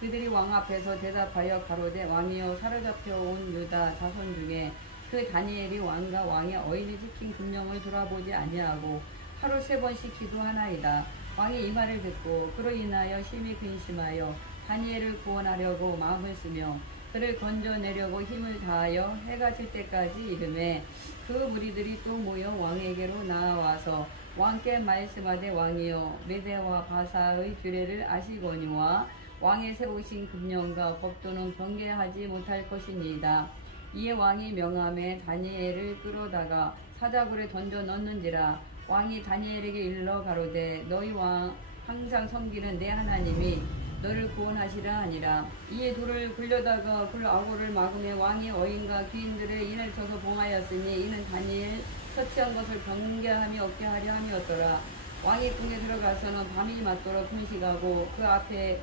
그들이 왕 앞에서 대답하여 가로되 왕이여 사로잡혀온 유다 자손 중에 그 다니엘이 왕과 왕의 어인이 지킨 금령을 돌아보지 아니하고 하루 3번씩 기도하나이다. 왕이 이 말을 듣고 그로 인하여 심히 근심하여 다니엘을 구원하려고 마음을 쓰며 그를 건져내려고 힘을 다하여 해가 질 때까지 이르매 그 무리들이 또 모여 왕에게로 나와서 왕께 말씀하되 왕이여 메대와 바사의 규례를 아시거니와 왕의 세우신 금령과 법도는 변개하지 못할 것이니이다. 이에 왕이 명함에 다니엘을 끌어다가 사자굴에 던져 넣는지라. 왕이 다니엘에게 일러 가로되 너희 왕 항상 섬기는 내 하나님이 너를 구원하시라 하니라. 이에 돌을 굴려다가 굴 아고를 막음에 왕이 어인과 귀인들의 인을 쳐서 봉하였으니 이는 다니엘 처치한 것을 변개함이 없게 하려 함이었더라. 왕이 궁에 들어가서는 밤이 맞도록 금식하고 그 앞에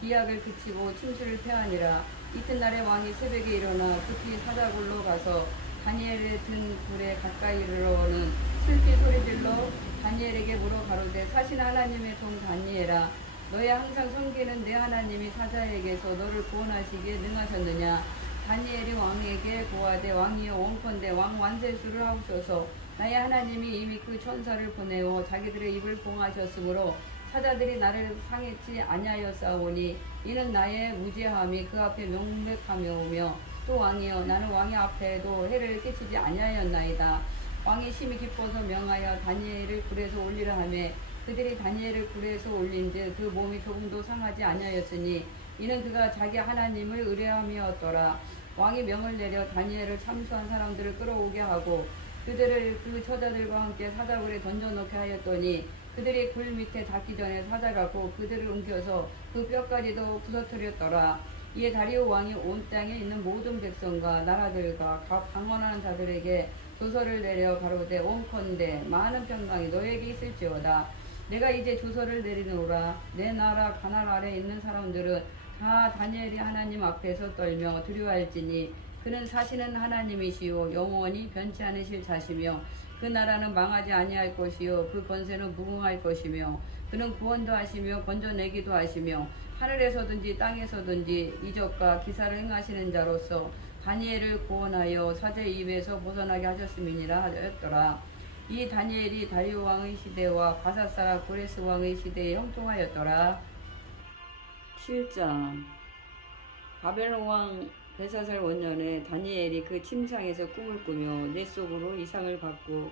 기약을 그치고 침수를 패하니라. 이튿날에 왕이 새벽에 일어나 급히 사자굴로 가서 다니엘의 든 굴에 가까이 이르러는 슬피 소리질러 다니엘에게 물어 가로되 사신 하나님의 종 다니엘아 너의 항상 섬기는 내 하나님이 사자에게서 너를 구원하시기에 능하셨느냐. 다니엘이 왕에게 고하되 왕이여 원컨대 왕 완세수를 하옵소서. 나의 하나님이 이미 그 천사를 보내어 자기들의 입을 봉하셨으므로 사자들이 나를 상해치 아니하였사오니 이는 나의 무죄함이 그 앞에 명백하며오며 또 왕이여 나는 왕의 앞에도 해를 끼치지 아니하였나이다. 왕이 심히 기뻐서 명하여 다니엘을 굴에서 올리라 하매 그들이 다니엘을 굴에서 올린즉 그 몸이 조금도 상하지 아니하였으니 이는 그가 자기 하나님을 의뢰함이었더라. 왕이 명을 내려 다니엘을 참수한 사람들을 끌어오게 하고 그들을 그 처자들과 함께 사자굴에 던져놓게 하였더니 그들이 굴 밑에 닿기 전에 사자가 고 그들을 옮겨서 그 뼈까지도 부서뜨렸더라. 이에 다리오 왕이 온 땅에 있는 모든 백성과 나라들과 각 방언하는 자들에게 조서를 내려 가로되 원컨대 많은 평강이 너에게 있을지어다. 내가 이제 조서를 내리노라. 내 나라 가나안 아래 있는 사람들은 다 다니엘이 하나님 앞에서 떨며 두려워할지니 그는 사시는 하나님이시요 영원히 변치 않으실 자시며 그 나라는 망하지 아니할 것이요 그 권세는 무궁할 것이며 그는 구원도 하시며 건져내기도 하시며 하늘에서든지 땅에서든지 이적과 기사를 행하시는 자로서 다니엘을 구원하여 사자의 입에서 벗어나게 하셨음이니라 하였더라. 이 다니엘이 다리오 왕의 시대와 바사사라 고레스 왕의 시대에 형통하였더라. 7장 바벨론 왕 벨사살 원년에 다니엘이 그 침상에서 꿈을 꾸며 내 속으로 이상을 받고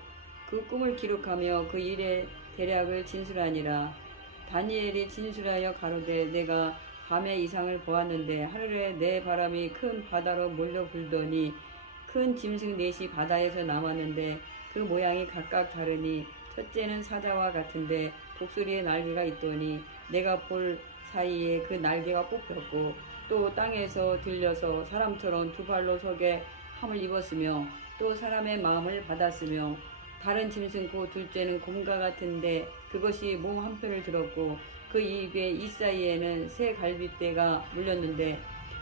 그 꿈을 기록하며 그 일의 대략을 진술하니라. 다니엘이 진술하여 가로되 내가 밤에 이상을 보았는데 하늘에 내 바람이 큰 바다로 몰려 불더니 큰 짐승 넷이 바다에서 남았는데 그 모양이 각각 다르니 첫째는 사자와 같은데 독수리의 날개가 있더니 내가 볼 사이에 그 날개가 뽑혔고 또 땅에서 들려서 사람처럼 두 발로 서게 함을 입었으며 또 사람의 마음을 받았으며 다른 짐승 그 둘째는 곰과 같은데 그것이 몸 한편을 들었고 그 입의 이 사이에는 새 갈빗대가 물렸는데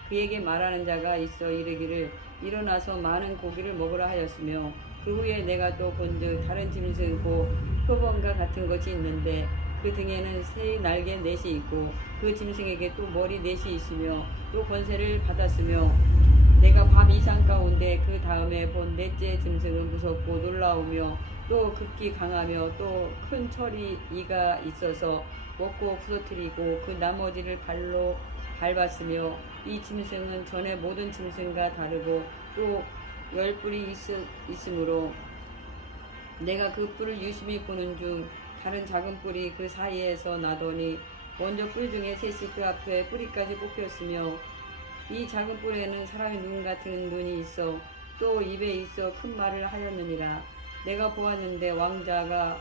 그에게 말하는 자가 있어 이르기를 일어나서 많은 고기를 먹으라 하였으며 그 후에 내가 또 본즉 다른 짐승이고 표범과 같은 것이 있는데 그 등에는 새 날개 넷이 있고 그 짐승에게 또 머리 넷이 있으며 또 권세를 받았으며 내가 밤 이상 가운데 그 다음에 본 넷째 짐승은 무섭고 놀라우며 또 극기 강하며 또 큰 철이 이가 있어서 먹고 부서뜨리고 그 나머지를 발로 밟았으며 이 짐승은 전에 모든 짐승과 다르고 또 10뿔이 있으므로 내가 그 뿔을 유심히 보는 중 다른 작은 뿔이 그 사이에서 나더니 먼저 뿔 중에 셋이 그 앞에 뿌리까지 뽑혔으며 이 작은 뿔에는 사람의 눈 같은 눈이 있어 또 입에 있어 큰 말을 하였느니라. 내가 보았는데 왕자가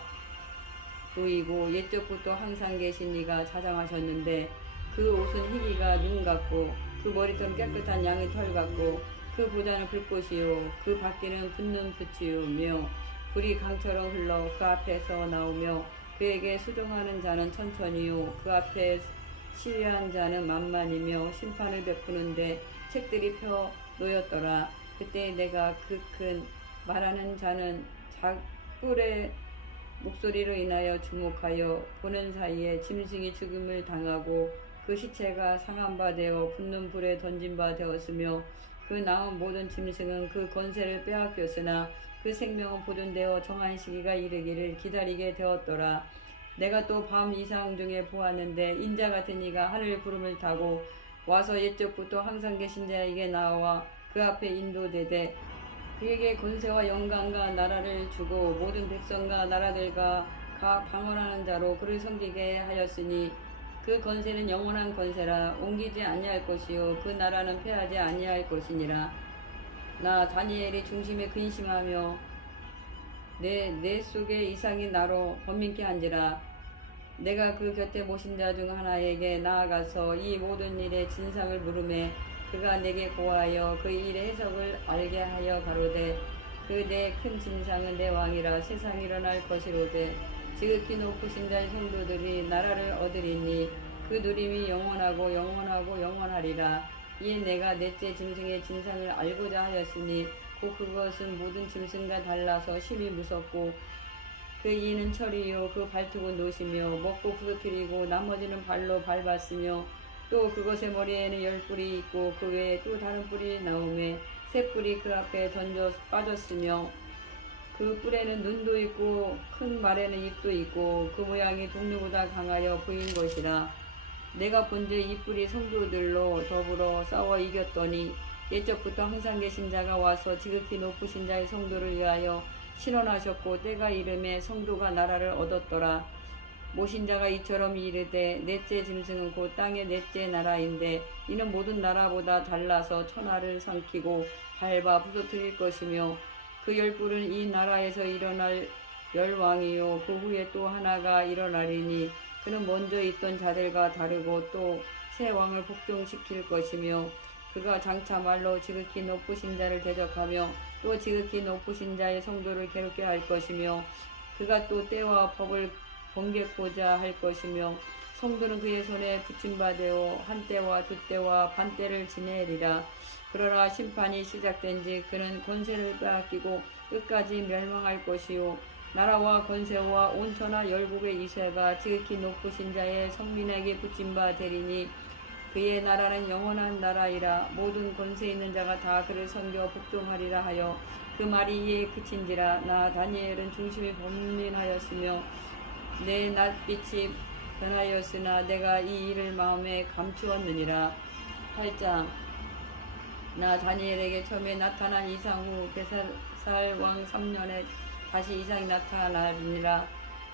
보이고 옛적부터 항상 계신 이가 자장하셨는데 그 옷은 희기가 눈 같고 그 머리털은 깨끗한 양의 털 같고 그 보좌는 불꽃이요 그 밖에는 붙는 빛이며 불이 강처럼 흘러 그 앞에서 나오며 그에게 수종하는 자는 천천히요 그 앞에 시위한 자는 만만이며 심판을 베푸는데 책들이 펴 놓였더라. 그때 내가 그 큰 말하는 자는 뿔의 목소리로 인하여 주목하여 보는 사이에 짐승이 죽음을 당하고 그 시체가 상한 바 되어 붙는 불에 던진 바 되었으며 그 나온 모든 짐승은 그 권세를 빼앗겼으나 그 생명은 보존되어 정한 시기가 이르기를 기다리게 되었더라. 내가 또 밤 이상 중에 보았는데 인자 같은 이가 하늘 구름을 타고 와서 옛적부터 항상 계신 자에게 나와 그 앞에 인도되되 그에게 권세와 영광과 나라를 주고 모든 백성과 나라들과 방언하는 자로 그를 섬기게 하였으니 그 권세는 영원한 권세라 옮기지 아니할 것이요 그 나라는 패하지 아니할 것이니라. 나 다니엘이 중심에 근심하며 내 속에 이상이 나로 번민케 한지라. 내가 그 곁에 모신 자 중 하나에게 나아가서 이 모든 일의 진상을 물으매 그가 내게 고하여 그 일의 해석을 알게 하여 가로되 그 내 큰 진상은 내 왕이라 세상이 일어날 것이로되 지극히 높으신 자의 성도들이 나라를 얻으리니 그 누림이 영원하고 영원하고 영원하리라. 이에 내가 넷째 짐승의 진상을 알고자 하였으니 곧 그것은 모든 짐승과 달라서 심히 무섭고 그 이는 철이요 그 발톱은 노시며 먹고 부서뜨리고 나머지는 발로 밟았으며 또 그것의 머리에는 10뿔이 있고 그 외에 또 다른 뿔이 나오매 새 뿔이 그 앞에 던져 빠졌으며 그 뿔에는 눈도 있고 큰 말에는 입도 있고 그 모양이 동류보다 강하여 보인 것이라. 내가 본즉 이 뿔이 성도들로 더불어 싸워 이겼더니 옛적부터 항상 계신 자가 와서 지극히 높으신 자의 성도를 위하여 신원하셨고 때가 이름에 성도가 나라를 얻었더라. 모신 자가 이처럼 이르되 넷째 짐승은 곧 땅의 넷째 나라인데 이는 모든 나라보다 달라서 천하를 삼키고 밟아 부서뜨릴 것이며 그 10뿔은 이 나라에서 일어날 10왕이요 그 후에 또 하나가 일어나리니 그는 먼저 있던 자들과 다르고 또 새 왕을 복종시킬 것이며 그가 장차 말로 지극히 높으신 자를 대적하며 또 지극히 높으신 자의 성도를 괴롭게 할 것이며 그가 또 때와 법을 번개코자 할 것이며 성도는 그의 손에 붙임바되어 한때와 두때와 반때를 지내리라. 그러나 심판이 시작된지 그는 권세를 빼앗기고 끝까지 멸망할 것이요 나라와 권세와 온천하 열국의 이세가 지극히 높으신 자의 성민에게 붙임바 되리니 그의 나라는 영원한 나라이라. 모든 권세 있는 자가 다 그를 섬겨 복종하리라 하여 그 말이 이에 그친지라. 나 다니엘은 중심이 번민하였으며 내 낯빛이 변하였으나 내가 이 일을 마음에 감추었느니라. 8장. 나 다니엘에게 처음에 나타난 이상 후 벨사살 왕 3년에 다시 이상이 나타나리니라.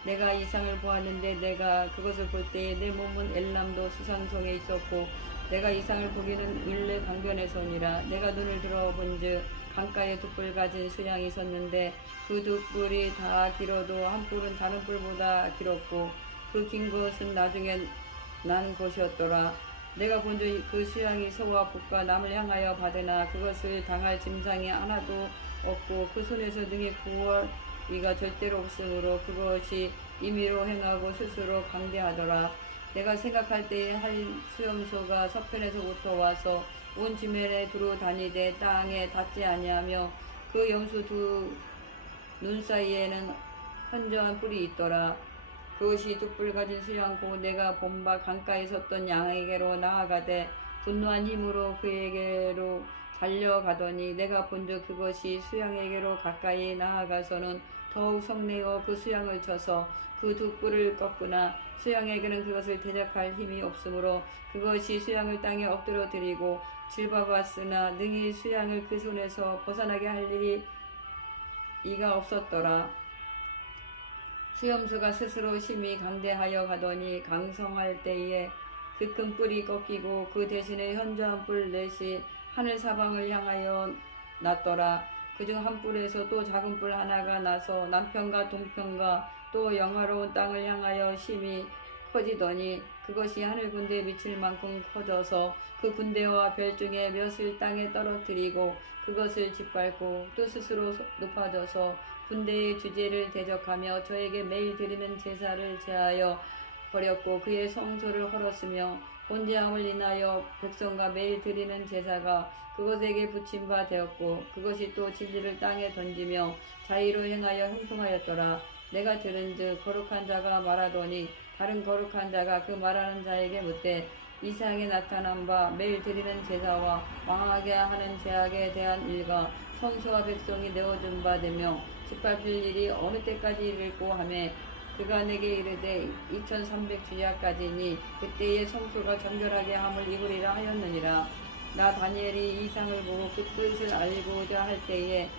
내가 이상을 보았는데 내가 그것을 볼 때에 내 몸은 엘람도 수산성에 있었고 내가 이상을 보기는 을레 강변에서니라. 내가 눈을 들어본즉 강가에 두 뿔 가진 수양이 있었는데 그 두 뿔이 다 길어도 한 뿔은 다른 뿔보다 길었고 그 긴 것은 나중에 난 것이었더라. 내가 본즉 그 수양이 서와 북과 남을 향하여 받으나 그것을 당할 짐승이 하나도 없고 그 손에서 능히 구원이가 절대로 없으므로 그것이 임의로 행하고 스스로 강대하더라. 내가 생각할 때에 할 수염소가 서편에서부터 와서 온 지면에 두루 다니되 땅에 닿지 아니하며 그 염소 두 눈 사이에는 현저한 뿔이 있더라. 그것이 두 뿔 가진 수양 곧 내가 본 바 강가에 섰던 양에게로 나아가되 분노한 힘으로 그에게로 달려가더니 내가 본즉 그것이 수양에게로 가까이 나아가서는 더욱 성내어 그 수양을 쳐서 그 두 뿔을 꺾으나 수양에게는 그것을 대적할 힘이 없으므로 그것이 수양을 땅에 엎드려뜨리고 질박았으나 능히 수양을 그 손에서 벗어나게 할 일이 이가 없었더라. 수염소가 스스로 심히 강대하여 가더니 강성할 때에 그 큰 뿔이 꺾이고 그 대신에 현저한 뿔 넷이 하늘 사방을 향하여 났더라. 그중 한 뿔에서 또 작은 뿔 하나가 나서 남편과 동편과 또 영화로운 땅을 향하여 심히 커지더니 그것이 하늘 군대에 미칠 만큼 커져서 그 군대와 별 중에 몇을 땅에 떨어뜨리고 그것을 짓밟고 또 스스로 높아져서 군대의 주제를 대적하며 저에게 매일 드리는 제사를 제하여 버렸고 그의 성소를 헐었으며 본제함을 인하여 백성과 매일 드리는 제사가 그것에게 붙임 바 되었고 그것이 또 진리를 땅에 던지며 자의로 행하여 형통하였더라. 내가 들은즉 거룩한 자가 말하더니 다른 거룩한 자가 그 말하는 자에게 묻되 이상에 나타난 바 매일 드리는 제사와 망하게 하는 제약에 대한 일과 성소와 백성이 내어준 바 되며 짓밟힐 일이 어느 때까지 이를꼬 하며 그가 내게 이르되 2300주야까지니 그때의 성소가 정결하게 함을 이루리라 하였느니라. 나 다니엘이 이상을 보고 그 뜻을 알고자 할 때에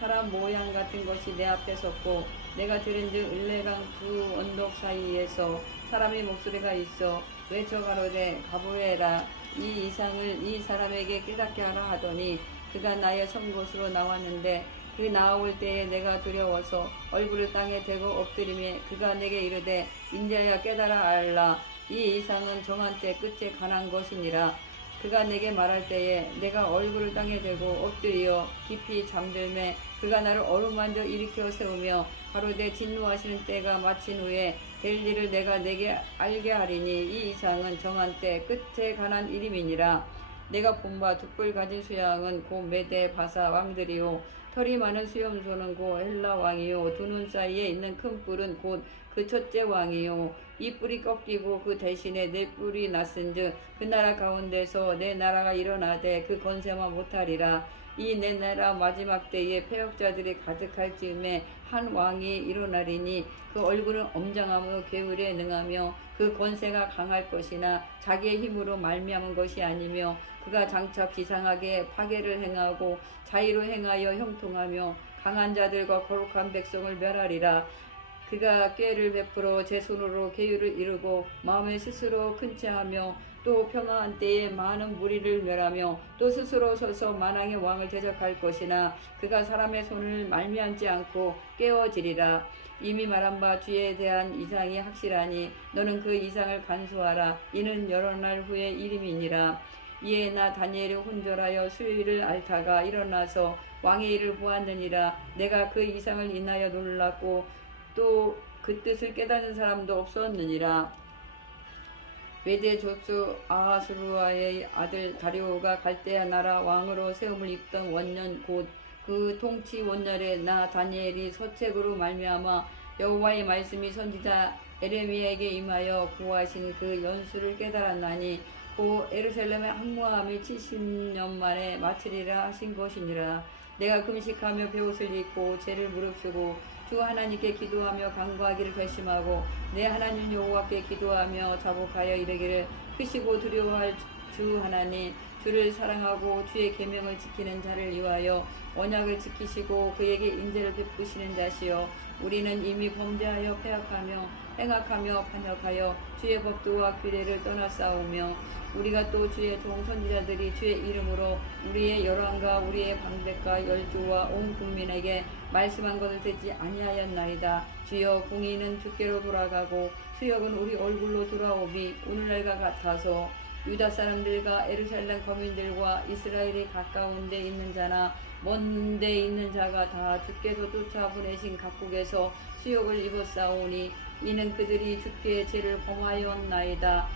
사람 모양 같은 것이 내 앞에 섰고 내가 들은즉 을레강 두 언덕 사이에서 사람의 목소리가 있어 외쳐 가로되 가보해라. 이 이상을 이 사람에게 깨닫게 하라 하더니 그가 나의 선 곳으로 나왔는데 그 나아올 때에 내가 두려워서 얼굴을 땅에 대고 엎드리며 그가 내게 이르되 인자야 깨달아 알라. 이 이상은 정한 때 끝에 관한 것이니라. 그가 내게 말할 때에 내가 얼굴을 땅에 대고 엎드려 깊이 잠들매 그가 나를 어루만져 일으켜 세우며 가로되 진노하시는 때가 마친 후에 될 일을 내가 내게 알게 하리니 이 이상은 정한 때 끝에 관한 일임이니라. 내가 본 바 두 뿔 가진 수양은 곧 메대 바사 왕들이요 털이 많은 수염소는 곧 헬라 왕이요 두 눈 사이에 있는 큰 뿔은 곧 그 첫째 왕이요 이 뿔이 꺾이고 그 대신에 네 뿔이 났은즉 그 나라 가운데서 내 나라가 일어나되 그 건세만 못하리라. 이 내 나라 마지막 때에 패역자들이 가득할 즈음에 한 왕이 일어나리니 그 얼굴은 엄장하며 괴울에 능하며 그 권세가 강할 것이나 자기의 힘으로 말미암은 것이 아니며 그가 장차 비상하게 파괴를 행하고 자의로 행하여 형통하며 강한 자들과 거룩한 백성을 멸하리라. 그가 꾀를 베풀어 제 손으로 계율을 이루고 마음에 스스로 큰 채하며 또 평화한 때에 많은 무리를 멸하며 또 스스로 서서 만왕의 왕을 대적할 것이나 그가 사람의 손을 말미암지 않고 깨어지리라. 이미 말한 바 뒤에 대한 이상이 확실하니 너는 그 이상을 간수하라. 이는 여러 날 후의 일임이니라. 이에 나 다니엘이 혼절하여 수요일을 앓다가 일어나서 왕의 일을 보았느니라. 내가 그 이상을 인하여 놀랐고 또 그 뜻을 깨닫는 사람도 없었느니라. 메대 족수 아하스루아의 아들 다리오가 갈대아 나라 왕으로 세움을 입던 원년 곧 그 통치 원년에 나 다니엘이 서책으로 말미암아 여호와의 말씀이 선지자 에레미야에게 임하여 구하신 그 연수를 깨달았나니 고 예루살렘의 항모함이 70년 만에 마치리라 하신 것이니라. 내가 금식하며 베옷을 입고 죄를 무릅쓰고 주 하나님께 기도하며 간구하기를 결심하고 내 하나님 여호와께 기도하며 자복하여 이르기를 크시고 두려워할 주 하나님 주를 사랑하고 주의 계명을 지키는 자를 위하여 언약을 지키시고 그에게 인재를 베푸시는 자시여 우리는 이미 범죄하여 패악하며 행악하며 반역하여 주의 법도와 규례를 떠나싸우며 우리가 또 주의 종 선지자들이 주의 이름으로 우리의 열왕과 우리의 방백과 열조와 온 국민에게 말씀한 것을 듣지 아니하였나이다. 주여 공의는 주께로 돌아가고 수역은 우리 얼굴로 돌아오니 오늘날과 같아서 유다 사람들과 예루살렘 거민들과 이스라엘이 가까운 데 있는 자나 먼 데 있는 자가 다 주께서 쫓아 보내신 각국에서 수욕을 입었사오니 이는 그들이 주께 죄를 범하였나이다.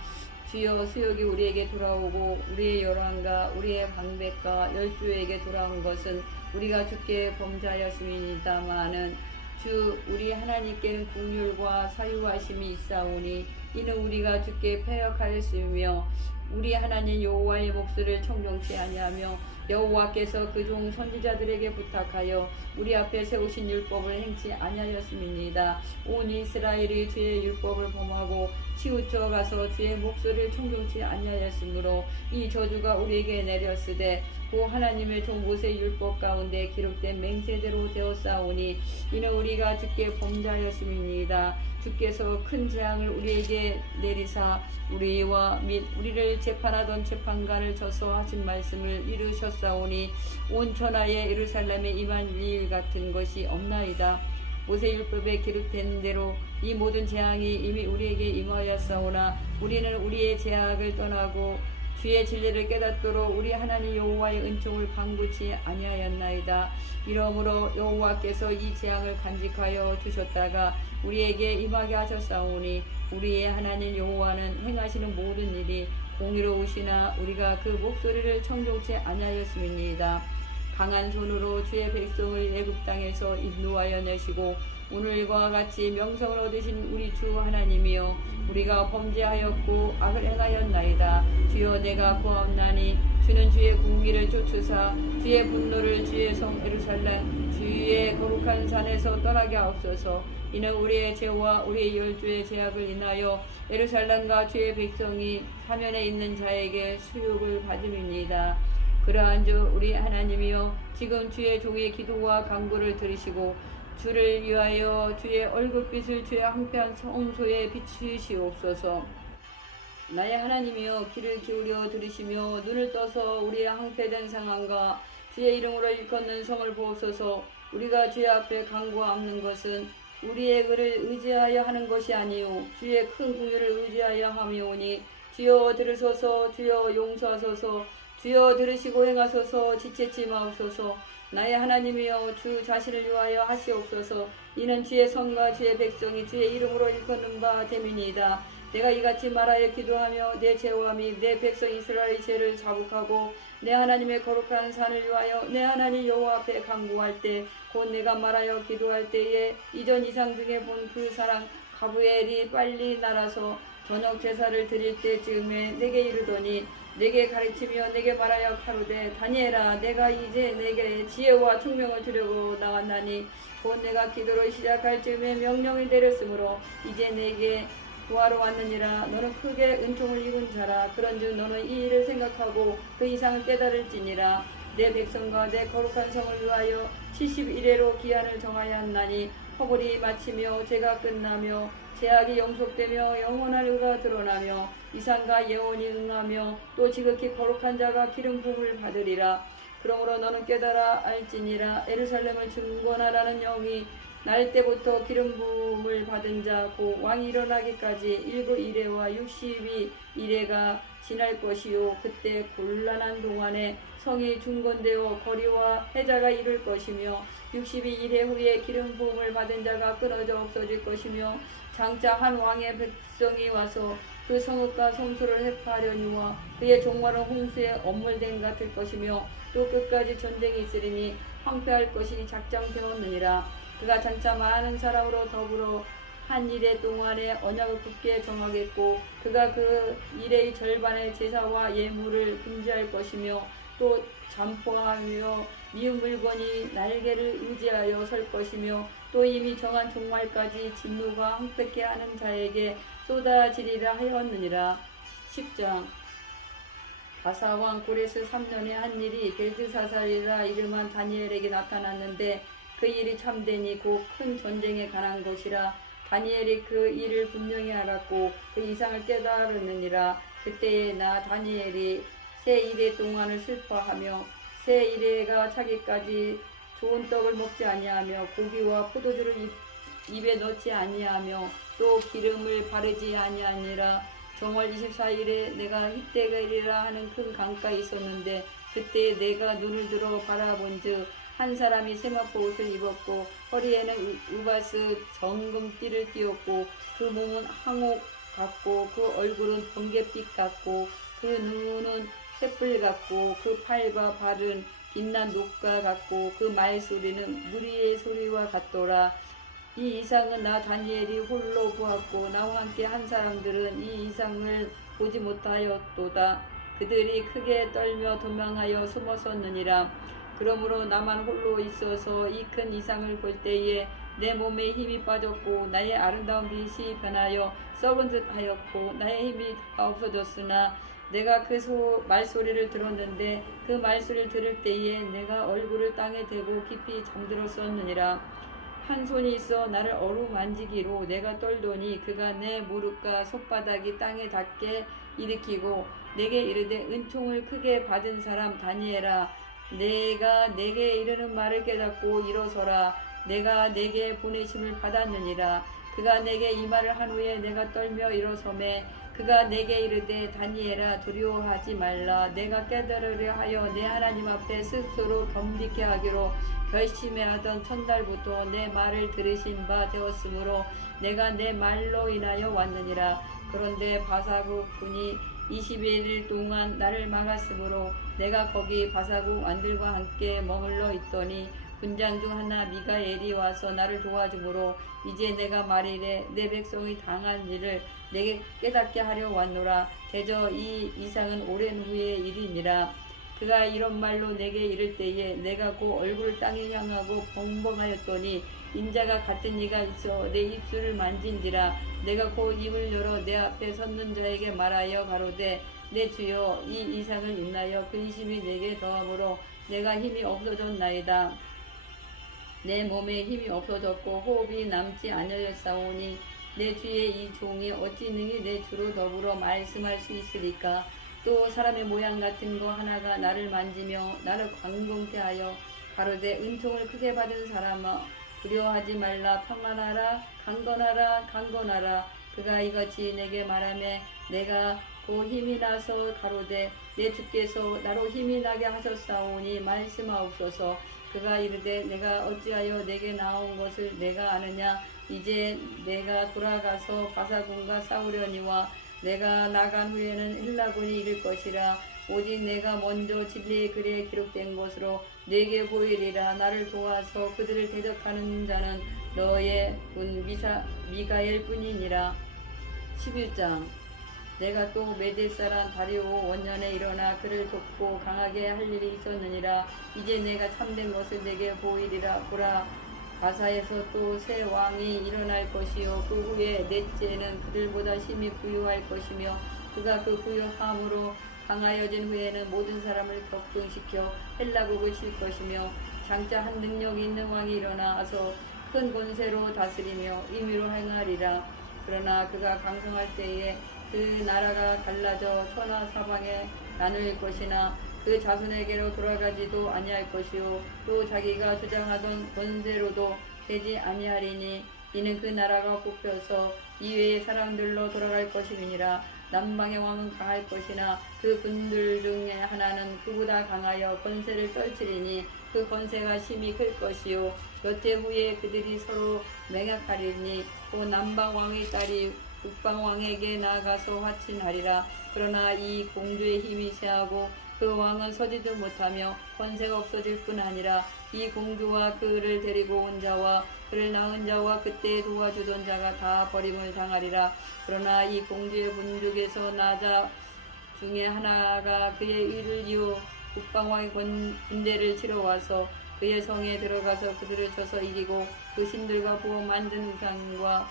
주여 수욕이 우리에게 돌아오고 우리의 열왕과 우리의 방백과 열주에게 돌아온 것은 우리가 주께 범죄하였음이니다마는 주 우리 하나님께는 긍휼과 사유하심이 있사오니 이는 우리가 주께 패역하였으며 우리 하나님 여호와의 목소리를 청종치 아니하며 여호와께서 그 종 선지자들에게 부탁하여 우리 앞에 세우신 율법을 행치 아니하였음이니이다. 온 이스라엘이 주의 율법을 범하고 치우쳐 가서 주의 목소리를 청종치 아니하였으므로 이 저주가 우리에게 내렸으되 고 하나님의 종 모세의 율법 가운데 기록된 맹세대로 되었사오니 이는 우리가 주께 범죄하였음이니이다. 주께서 큰 재앙을 우리에게 내리사 우리와 및 우리를 재판하던 재판관을 쳐서 하신 말씀을 이루셨사오니 온 천하에 예루살렘에 임한 일 같은 것이 없나이다. 모세율법에 기록된 대로 이 모든 재앙이 이미 우리에게 임하였사오나 우리는 우리의 죄악을 떠나고 주의 진리를 깨닫도록 우리 하나님 여호와의 은총을 간구치 아니하였나이다. 이러므로 여호와께서 이 재앙을 간직하여 주셨다가 우리에게 임하게 하셨사오니 우리의 하나님 여호와는 행하시는 모든 일이 공의로우시나 우리가 그 목소리를 청종치 아니하였음이니이다. 강한 손으로 주의 백성을 애굽 땅에서 인도하여 내시고 오늘과 같이 명성을 얻으신 우리 주 하나님이여 우리가 범죄하였고 악을 행하였나이다. 주여 내가 구하옵나니 주는 주의 공의를 쫓으사 주의 분노를 주의 성 예루살렘 주의 거룩한 산에서 떠나게 하옵소서. 이는 우리의 죄와 우리의 열주의 죄악을 인하여 예루살렘과 주의 백성이 사면에 있는 자에게 수욕을 받음입니다. 그러한 주 우리 하나님이여 지금 주의 종의 기도와 간구를 들으시고 주를 위하여 주의 얼굴빛을 주의 황폐한 성소에 비추시옵소서. 나의 하나님이여 귀를 기울여 들으시며 눈을 떠서 우리의 황폐된 상황과 주의 이름으로 일컫는 성을 보옵소서. 우리가 주의 앞에 간구하는 것은 우리의 의를 의지하여 하는 것이 아니요 주의 큰 긍휼을 의지하여 함이오니 주여 들으소서. 주여 용서하소서. 주여 들으시고 행하소서. 지체치 마옵소서. 나의 하나님이여 주 자신을 위하여 하시옵소서. 이는 주의 성과 주의 백성이 주의 이름으로 일컫는 바 됨이니이다. 내가 이같이 말하여 기도하며 내 죄와 및 내 백성 이스라엘의 죄를 자복하고 내 하나님의 거룩한 산을 위하여 내 하나님 여호와 앞에 간구할 때 곧 내가 말하여 기도할 때에 이전 이상 중에 본 그 사람 가브엘이 빨리 날아서 저녁 제사를 드릴 때쯤에 내게 이르더니 내게 가르치며 내게 말하여 가로되 다니엘아 내가 이제 내게 지혜와 총명을 주려고 나왔나니 곧 내가 기도를 시작할 즈음에 명령을 내렸으므로 이제 내게 구하러 왔느니라. 너는 크게 은총을 입은 자라. 그런즉 너는 이 일을 생각하고 그 이상을 깨달을지니라. 내 백성과 내 거룩한 성을 위하여 70일에로 기한을 정하였나니 허물이 마치며 죄가 끝나며 제약이 영속되며 영원한 의가 드러나며 이상과 예언이 응하며 또 지극히 거룩한 자가 기름 부음을 받으리라. 그러므로 너는 깨달아 알지니라. 예루살렘을 중건하라는 영이 날 때부터 기름 부음을 받은 자 곧 왕이 일어나기까지 19이레와 62이레가 지날 것이요 그때 곤란한 동안에 성이 중건되어 거리와 해자가 이룰 것이며 62이레 후에 기름 부음을 받은 자가 끊어져 없어질 것이며 장차 한 왕의 백성이 와서 그 성읍과 성소를 해파하려니와 그의 종말은 홍수에 엄물된 같을 것이며 또 끝까지 전쟁이 있으리니 황폐할 것이 작정되었느니라. 그가 장차 많은 사람으로 더불어 한 일의 동안에 언약을 굳게 정하겠고 그가 그 일의 절반의 제사와 예물을 금지할 것이며 또 잠포하며 미운 물건이 날개를 의지하여 설 것이며 또 이미 정한 종말까지 진노가 황폐케 하는 자에게 쏟아지리라 하였느니라. 10장 바사왕 고레스 3년에 한 일이 벨드사살이라 이름한 다니엘에게 나타났는데 그 일이 참되니 곧 큰 전쟁에 관한 것이라. 다니엘이 그 일을 분명히 알았고 그 이상을 깨달았느니라. 그때에 나 다니엘이 새 이래 동안을 슬퍼하며 새 이래가 차기까지 좋은 떡을 먹지 아니하며 고기와 포도주를 입에 넣지 아니하며 또 기름을 바르지 아니하니라. 정월 24일에 내가 힛대가리라 하는 큰 강가에 있었는데 그때 내가 눈을 들어 바라본즉 한 사람이 세마포 옷을 입었고 허리에는 우바스 정금띠를 띠었고 그 몸은 항옥 같고 그 얼굴은 번갯빛 같고 그 눈은 횃불 같고 그 팔과 발은 빛난 녹과 같고 그 말소리는 무리의 소리와 같더라. 이 이상은 나 다니엘이 홀로 보았고 나와 함께 한 사람들은 이 이상을 보지 못하였도다. 그들이 크게 떨며 도망하여 숨었었느니라. 그러므로 나만 홀로 있어서 이 큰 이상을 볼 때에 내 몸에 힘이 빠졌고 나의 아름다운 빛이 변하여 썩은 듯 하였고 나의 힘이 다 없어졌으나 내가 그 말소리를 들었는데 그 말소리를 들을 때에 내가 얼굴을 땅에 대고 깊이 잠들었었느니라. 한 손이 있어 나를 어루만지기로 내가 떨더니 그가 내 무릎과 손바닥이 땅에 닿게 일으키고 내게 이르되 은총을 크게 받은 사람 다니엘아, 내가 내게 이르는 말을 깨닫고 일어서라. 내가 내게 보내심을 받았느니라. 그가 내게 이 말을 한 후에 내가 떨며 일어서매 그가 내게 이르되 다니엘아, 두려워하지 말라. 내가 깨달으려 하여 내 하나님 앞에 스스로 겸비케 하기로 결심해 하던 첫날부터 내 말을 들으신 바 되었으므로 내가 내 말로 인하여 왔느니라. 그런데 바사국 군이 21일 동안 나를 막았으므로 내가 거기 바사국 왕들과 함께 머물러 있더니 군장 중 하나 미가엘이 와서 나를 도와주므로 이제 내가 말이래 내 백성이 당한 일을 내게 깨닫게 하려 왔노라. 대저 이 이상은 오랜 후의 일이니라. 그가 이런 말로 내게 이를 때에 내가 곧 얼굴을 땅에 향하고 벙벙하였더니 인자가 같은 이가 있어 내 입술을 만진지라. 내가 곧 입을 열어 내 앞에 섰는 자에게 말하여 가로되 내 주여 이 이상을 인하여 근심이 내게 더하므로 내가 힘이 없어졌나이다. 내 몸에 힘이 없어졌고 호흡이 남지 아니하였사오니 내 주의 이 종이 어찌 능히 내 주로 더불어 말씀할 수 있으리까. 또 사람의 모양 같은 거 하나가 나를 만지며 나를 광범케 하여 가로되 은총을 크게 받은 사람아, 두려워하지 말라. 평안하라. 강건하라. 강건하라. 그가 이같이 내게 말하며 내가 곧 힘이 나서 가로되 내 주께서 나로 힘이 나게 하셨사오니 말씀하옵소서. 그가 이르되 내가 어찌하여 내게 나온 것을 내가 아느냐. 이제 내가 돌아가서 바사군과 싸우려니와 내가 나간 후에는 헬라군이 이를 것이라. 오직 내가 먼저 진리의 글에 기록된 것으로 내게 보이리라. 나를 도와서 그들을 대적하는 자는 너의 군 미가엘 뿐이니라. 11장. 내가 또 메대 사람 다리오 원년에 일어나 그를 돕고 강하게 할 일이 있었느니라. 이제 내가 참된 것을 내게 보이리라. 보라, 바사에서 또 새 왕이 일어날 것이요 그 후에 넷째는 그들보다 심히 부유할 것이며 그가 그 부유함으로 강하여진 후에는 모든 사람을 격등시켜 헬라국을 칠 것이며 장차 한 능력이 있는 왕이 일어나서 큰 권세로 다스리며 임의로 행하리라. 그러나 그가 강성할 때에 그 나라가 갈라져 천하 사방에 나눌 것이나 그 자손에게로 돌아가지도 아니할 것이요 또 자기가 주장하던 권세로도 되지 아니하리니 이는 그 나라가 뽑혀서 이외의 사람들로 돌아갈 것임이니라. 남방의 왕은 강할 것이나 그 군들 중에 하나는 그보다 강하여 권세를 떨치리니 그 권세가 심히 클 것이요 몇 해 후에 그들이 서로 맹약하리니 또 남방 왕의 딸이 북방 왕에게 나아가서 화친하리라. 그러나 이 공주의 힘이 세하고 그 왕은 서지도 못하며 권세가 없어질 뿐 아니라 이 공주와 그를 데리고 온 자와 그를 낳은 자와 그때 도와주던 자가 다 버림을 당하리라. 그러나 이 공주의 군중에서 나자 중에 하나가 그의 일을 이어 북방왕의 군대를 치러 와서 그의 성에 들어가서 그들을 쳐서 이기고 그 신들과 보호 만든 우상과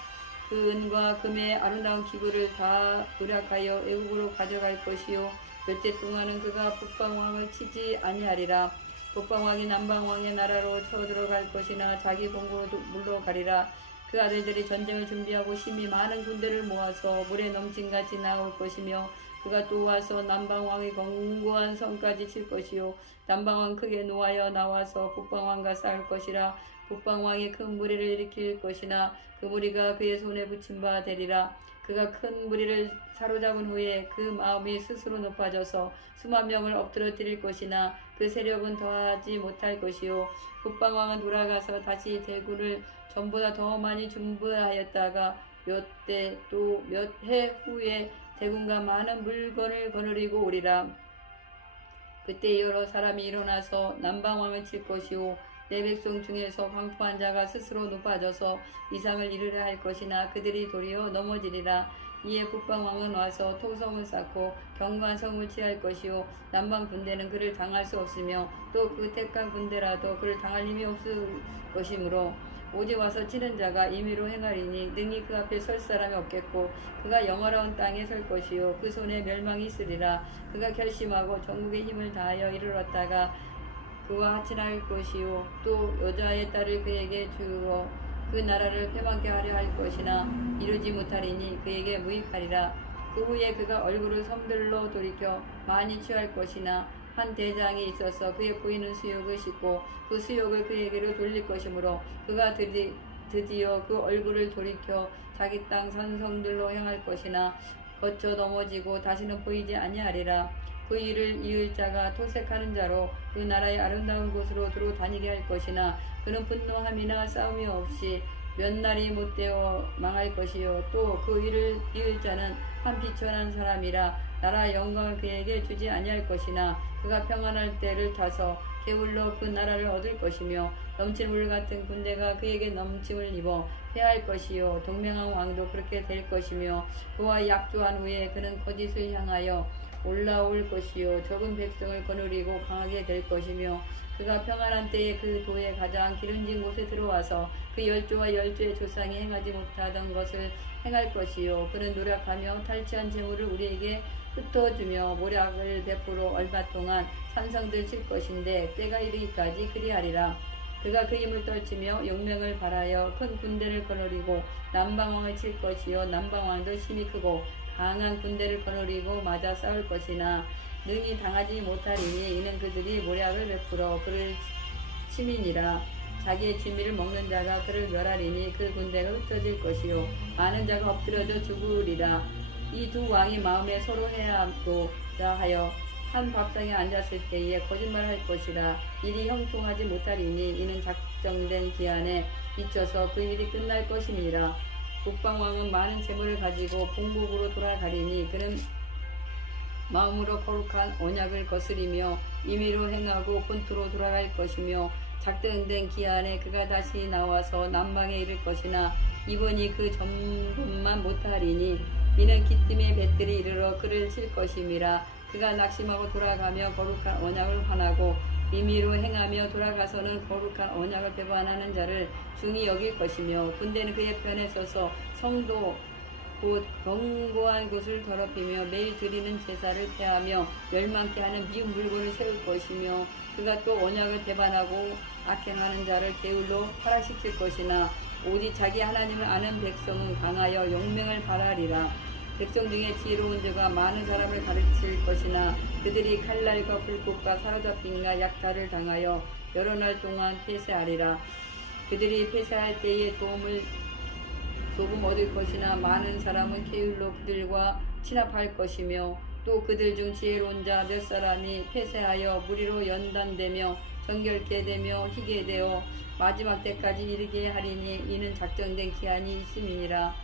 그 은과 금의 아름다운 기구를 다 노력하여 애국으로 가져갈 것이요 몇 해 동안은 그가 북방왕을 치지 아니하리라. 북방왕이 남방왕의 나라로 쳐들어갈 것이나 자기 공고로 물러가리라. 그 아들들이 전쟁을 준비하고 심히 많은 군대를 모아서 물에 넘친같이 나올 것이며 그가 또 와서 남방왕의 견고한 성까지 칠 것이요 남방왕 크게 노하여 나와서 북방왕과 싸울 것이라. 북방왕이 큰 무리를 일으킬 것이나 그 무리가 그의 손에 붙임 바 되리라. 그가 큰 무리를 사로잡은 후에 그 마음이 스스로 높아져서 수만 명을 엎드러뜨릴 것이나 그 세력은 더하지 못할 것이요 북방왕은 돌아가서 다시 대군을 전보다 더 많이 준비하였다가 몇 때 또 몇 해 후에 대군과 많은 물건을 거느리고 오리라. 그때 여러 사람이 일어나서 남방왕을 칠 것이요 내 백성 중에서 황폐한 자가 스스로 높아져서 이상을 이루려 할 것이나 그들이 도리어 넘어지리라. 이에 북방왕은 와서 토성을 쌓고 견고한 성을 취할 것이요 남방 군대는 그를 당할 수 없으며 또 그 택한 군대라도 그를 당할 힘이 없을 것이므로 오직 와서 치는 자가 임의로 행하리니 능히 그 앞에 설 사람이 없겠고 그가 영화로운 땅에 설 것이요 그 손에 멸망이 있으리라. 그가 결심하고 전국의 힘을 다하여 이르렀다가 그와 하친할 것이요 또 여자의 딸을 그에게 주어 그 나라를 패망케 하려 할 것이나 이루지 못하리니 그에게 무익하리라. 그 후에 그가 얼굴을 성들로 돌이켜 많이 취할 것이나 한 대장이 있어서 그의 부인은 수욕을 싣고 그 수욕을 그에게로 돌릴 것이므로 그가 드디어 그 얼굴을 돌이켜 자기 땅 산성들로 향할 것이나 거쳐 넘어지고 다시는 보이지 아니하리라. 그 일을 이을 자가 토색하는 자로 그 나라의 아름다운 곳으로 두루 다니게 할 것이나 그는 분노함이나 싸움이 없이 몇 날이 못되어 망할 것이요 또 그 일을 이을 자는 한 비천한 사람이라 나라의 영광을 그에게 주지 아니할 것이나 그가 평안할 때를 타서 게을러 그 나라를 얻을 것이며 넘칠 물 같은 군대가 그에게 넘침을 입어 패할 것이요 동맹한 왕도 그렇게 될 것이며 그와 약조한 후에 그는 거짓을 향하여 올라올 것이요 적은 백성을 거느리고 강하게 될 것이며 그가 평안한 때에 그 도에 가장 기름진 곳에 들어와서 그 열조와 열조의 조상이 행하지 못하던 것을 행할 것이요 그는 노력하며 탈취한 재물을 우리에게 흩어주며 모략을 베풀어 얼마 동안 산성들 칠 것인데 때가 이르기까지 그리하리라. 그가 그 힘을 떨치며 용명을 바라여 큰 군대를 거느리고 남방왕을 칠 것이요 남방왕도 힘이 크고 강한 군대를 거느리고 맞아 싸울 것이나 능히 당하지 못하리니 이는 그들이 모략을 베풀어 그를 치민이라. 자기의 취미를 먹는 자가 그를 멸하리니 그 군대가 흩어질 것이요 많은 자가 엎드려져 죽으리라. 이 두 왕이 마음에 서로 해하고자 하여 한 밥상에 앉았을 때에 거짓말할 것이라. 일이 형통하지 못하리니 이는 작정된 기한에 미쳐서 그 일이 끝날 것이니라. 북방왕은 많은 재물을 가지고 본국으로 돌아가리니 그는 마음으로 거룩한 언약을 거스리며 임의로 행하고 본토로 돌아갈 것이며 작정된 기한에 그가 다시 나와서 남방에 이를 것이나 이번이 그 전분만 못하리니 이는 기뜸의 배들이 이르러 그를 칠 것임이라. 그가 낙심하고 돌아가며 거룩한 언약을 환하고 임의로 행하며 돌아가서는 거룩한 언약을 배반하는 자를 중히 여길 것이며 군대는 그의 편에 서서 성도 곧 견고한 곳을 더럽히며 매일 드리는 제사를 폐하며 멸망케 하는 미운 물건을 세울 것이며 그가 또 언약을 배반하고 악행하는 자를 게을러 타락시킬 것이나 오직 자기 하나님을 아는 백성은 강하여 용맹을 바라리라. 백성 중에 지혜로운 자가 많은 사람을 가르칠 것이나 그들이 칼날과 불꽃과 사로잡힘과 약탈을 당하여 여러 날 동안 폐쇄하리라. 그들이 폐쇄할 때에 조금 얻을 것이나 많은 사람은 게을러 그들과 친합할 것이며 또 그들 중 지혜로운 자 몇 사람이 폐쇄하여 무리로 연단되며 정결케 되며 희게 되어 마지막 때까지 이르게 하리니 이는 작정된 기한이 있음이니라.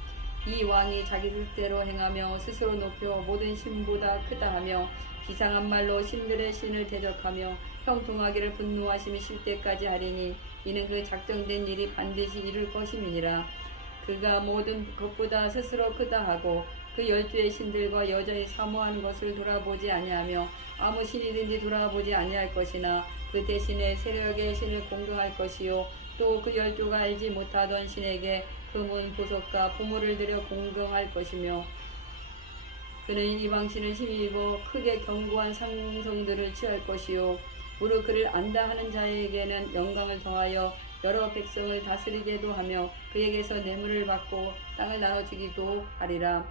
이 왕이 자기 뜻대로 행하며 스스로 높여 모든 신보다 크다 하며 비상한 말로 신들의 신을 대적하며 형통하기를 분노하심이 쉴 때까지 하리니 이는 그 작정된 일이 반드시 이룰 것임이니라. 그가 모든 것보다 스스로 크다 하고 그 열주의 신들과 여자의 사모하는 것을 돌아보지 아니하며 아무 신이든지 돌아보지 아니할 것이나 그 대신에 세력의 신을 공경할 것이요 또 그 열조가 알지 못하던 신에게 금은 보석과 보물을 들여 공경할 것이며 그는 이방신을 힘입어 크게 견고한 상성들을 취할 것이요 무릇 그를 안다 하는 자에게는 영광을 더하여 여러 백성을 다스리게도 하며 그에게서 뇌물을 받고 땅을 나눠주기도 하리라.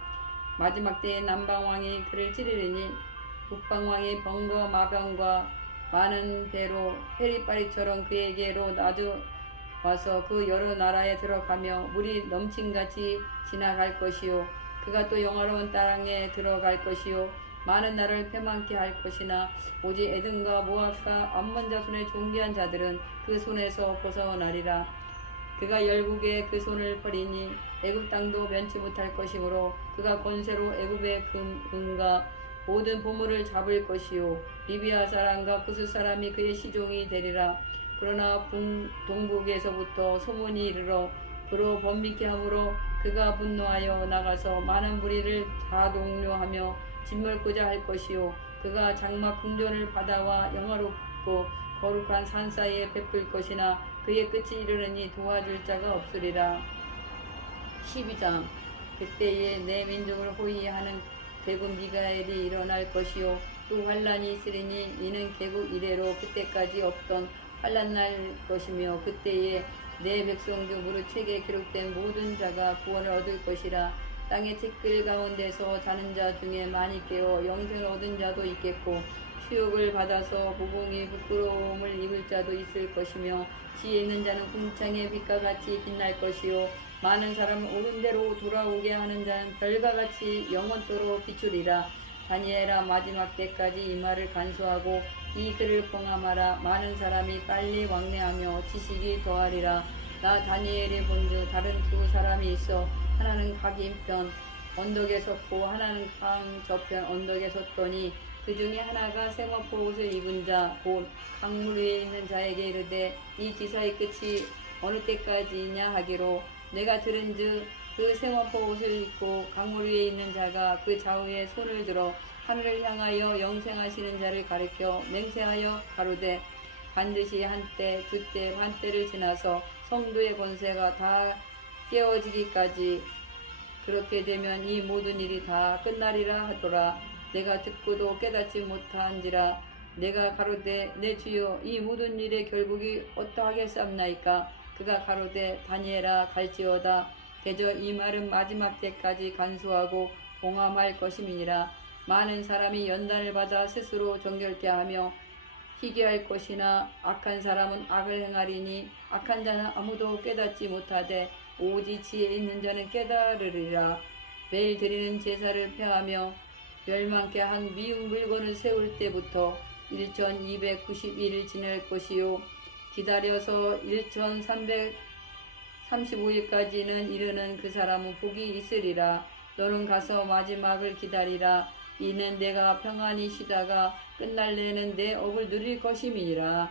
마지막 때에 남방왕이 그를 찌르리니 북방왕이 병과 마병과 많은 배로 해리바리처럼 그에게로 와서 그 여러 나라에 들어가며 물이 넘침같이 지나갈 것이요 그가 또 영화로운 땅에 들어갈 것이요 많은 나라를 패망케 할 것이나 오직 에돔과 모압과 암몬 자손의 존귀한 자들은 그 손에서 벗어나리라. 그가 열국에 그 손을 버리니 애굽 땅도 면치 못할 것이므로 그가 권세로 애굽의 은과 모든 보물을 잡을 것이요 리비아 사람과 구스 사람이 그의 시종이 되리라. 그러나 동북에서부터 소문이 이르러 그로 번민케 하므로 그가 분노하여 나가서 많은 무리를 다동료하며 짓물고자 할 것이요 그가 장막 궁전을 바다와 영화롭고 거룩한 산 사이에 베풀 것이나 그의 끝이 이르느니 도와줄 자가 없으리라. 12장. 그때에 내 민족을 호위하는 대군 미가엘이 일어날 것이요 또 환란이 있으리니 이는 개국 이래로 그때까지 없던 환란 날 것이며 그때에 내 백성 중 무릇 책에 기록된 모든 자가 구원을 얻을 것이라. 땅의 티끌 가운데서 자는 자 중에 많이 깨어 영생을 얻은 자도 있겠고 수욕을 받아서 부봉이 부끄러움을 입을 자도 있을 것이며 지혜 있는 자는 궁창의 빛과 같이 빛날 것이요 많은 사람을 옳은 대로 돌아오게 하는 자는 별과 같이 영원토록 비추리라. 다니엘아 마지막 때까지 이 말을 간수하고 이 글을 봉함하라. 많은 사람이 빨리 왕래하며 지식이 더하리라. 나 다니엘이 본즉 다른 두 사람이 있어 하나는 각인편 언덕에 섰고 하나는 강 저편 언덕에 섰더니 그 중에 하나가 세마포 옷을 입은 자 곧 강물 위에 있는 자에게 이르되 이 기사의 끝이 어느 때까지냐 하기로 내가 들은즉 그 세마포 옷을 입고 강물 위에 있는 자가 그 좌우에 손을 들어 하늘을 향하여 영생하시는 자를 가리켜 맹세하여 가로되 반드시 한때 두때 반때를 지나서 성도의 권세가 다 깨어지기까지 그렇게 되면 이 모든 일이 다 끝나리라 하더라. 내가 듣고도 깨닫지 못한지라. 내가 가로되 내 주여 이 모든 일의 결국이 어떠하겠사옵나이까. 그가 가로되 다니엘아 갈지어다. 대저 이 말은 마지막 때까지 간수하고 봉함할 것임이니라. 많은 사람이 연단을 받아 스스로 정결케 하며 희귀할 것이나 악한 사람은 악을 행하리니 악한 자는 아무도 깨닫지 못하되 오직 지혜 있는 자는 깨달으리라. 매일 드리는 제사를 폐하며 멸망케 한 미운 물건을 세울 때부터 1291일 지낼 것이요 기다려서 1335일까지는 이르는 그 사람은 복이 있으리라. 너는 가서 마지막을 기다리라. 이는 내가 평안히 쉬다가 끝날래는 내 업을 누릴 것임이니라.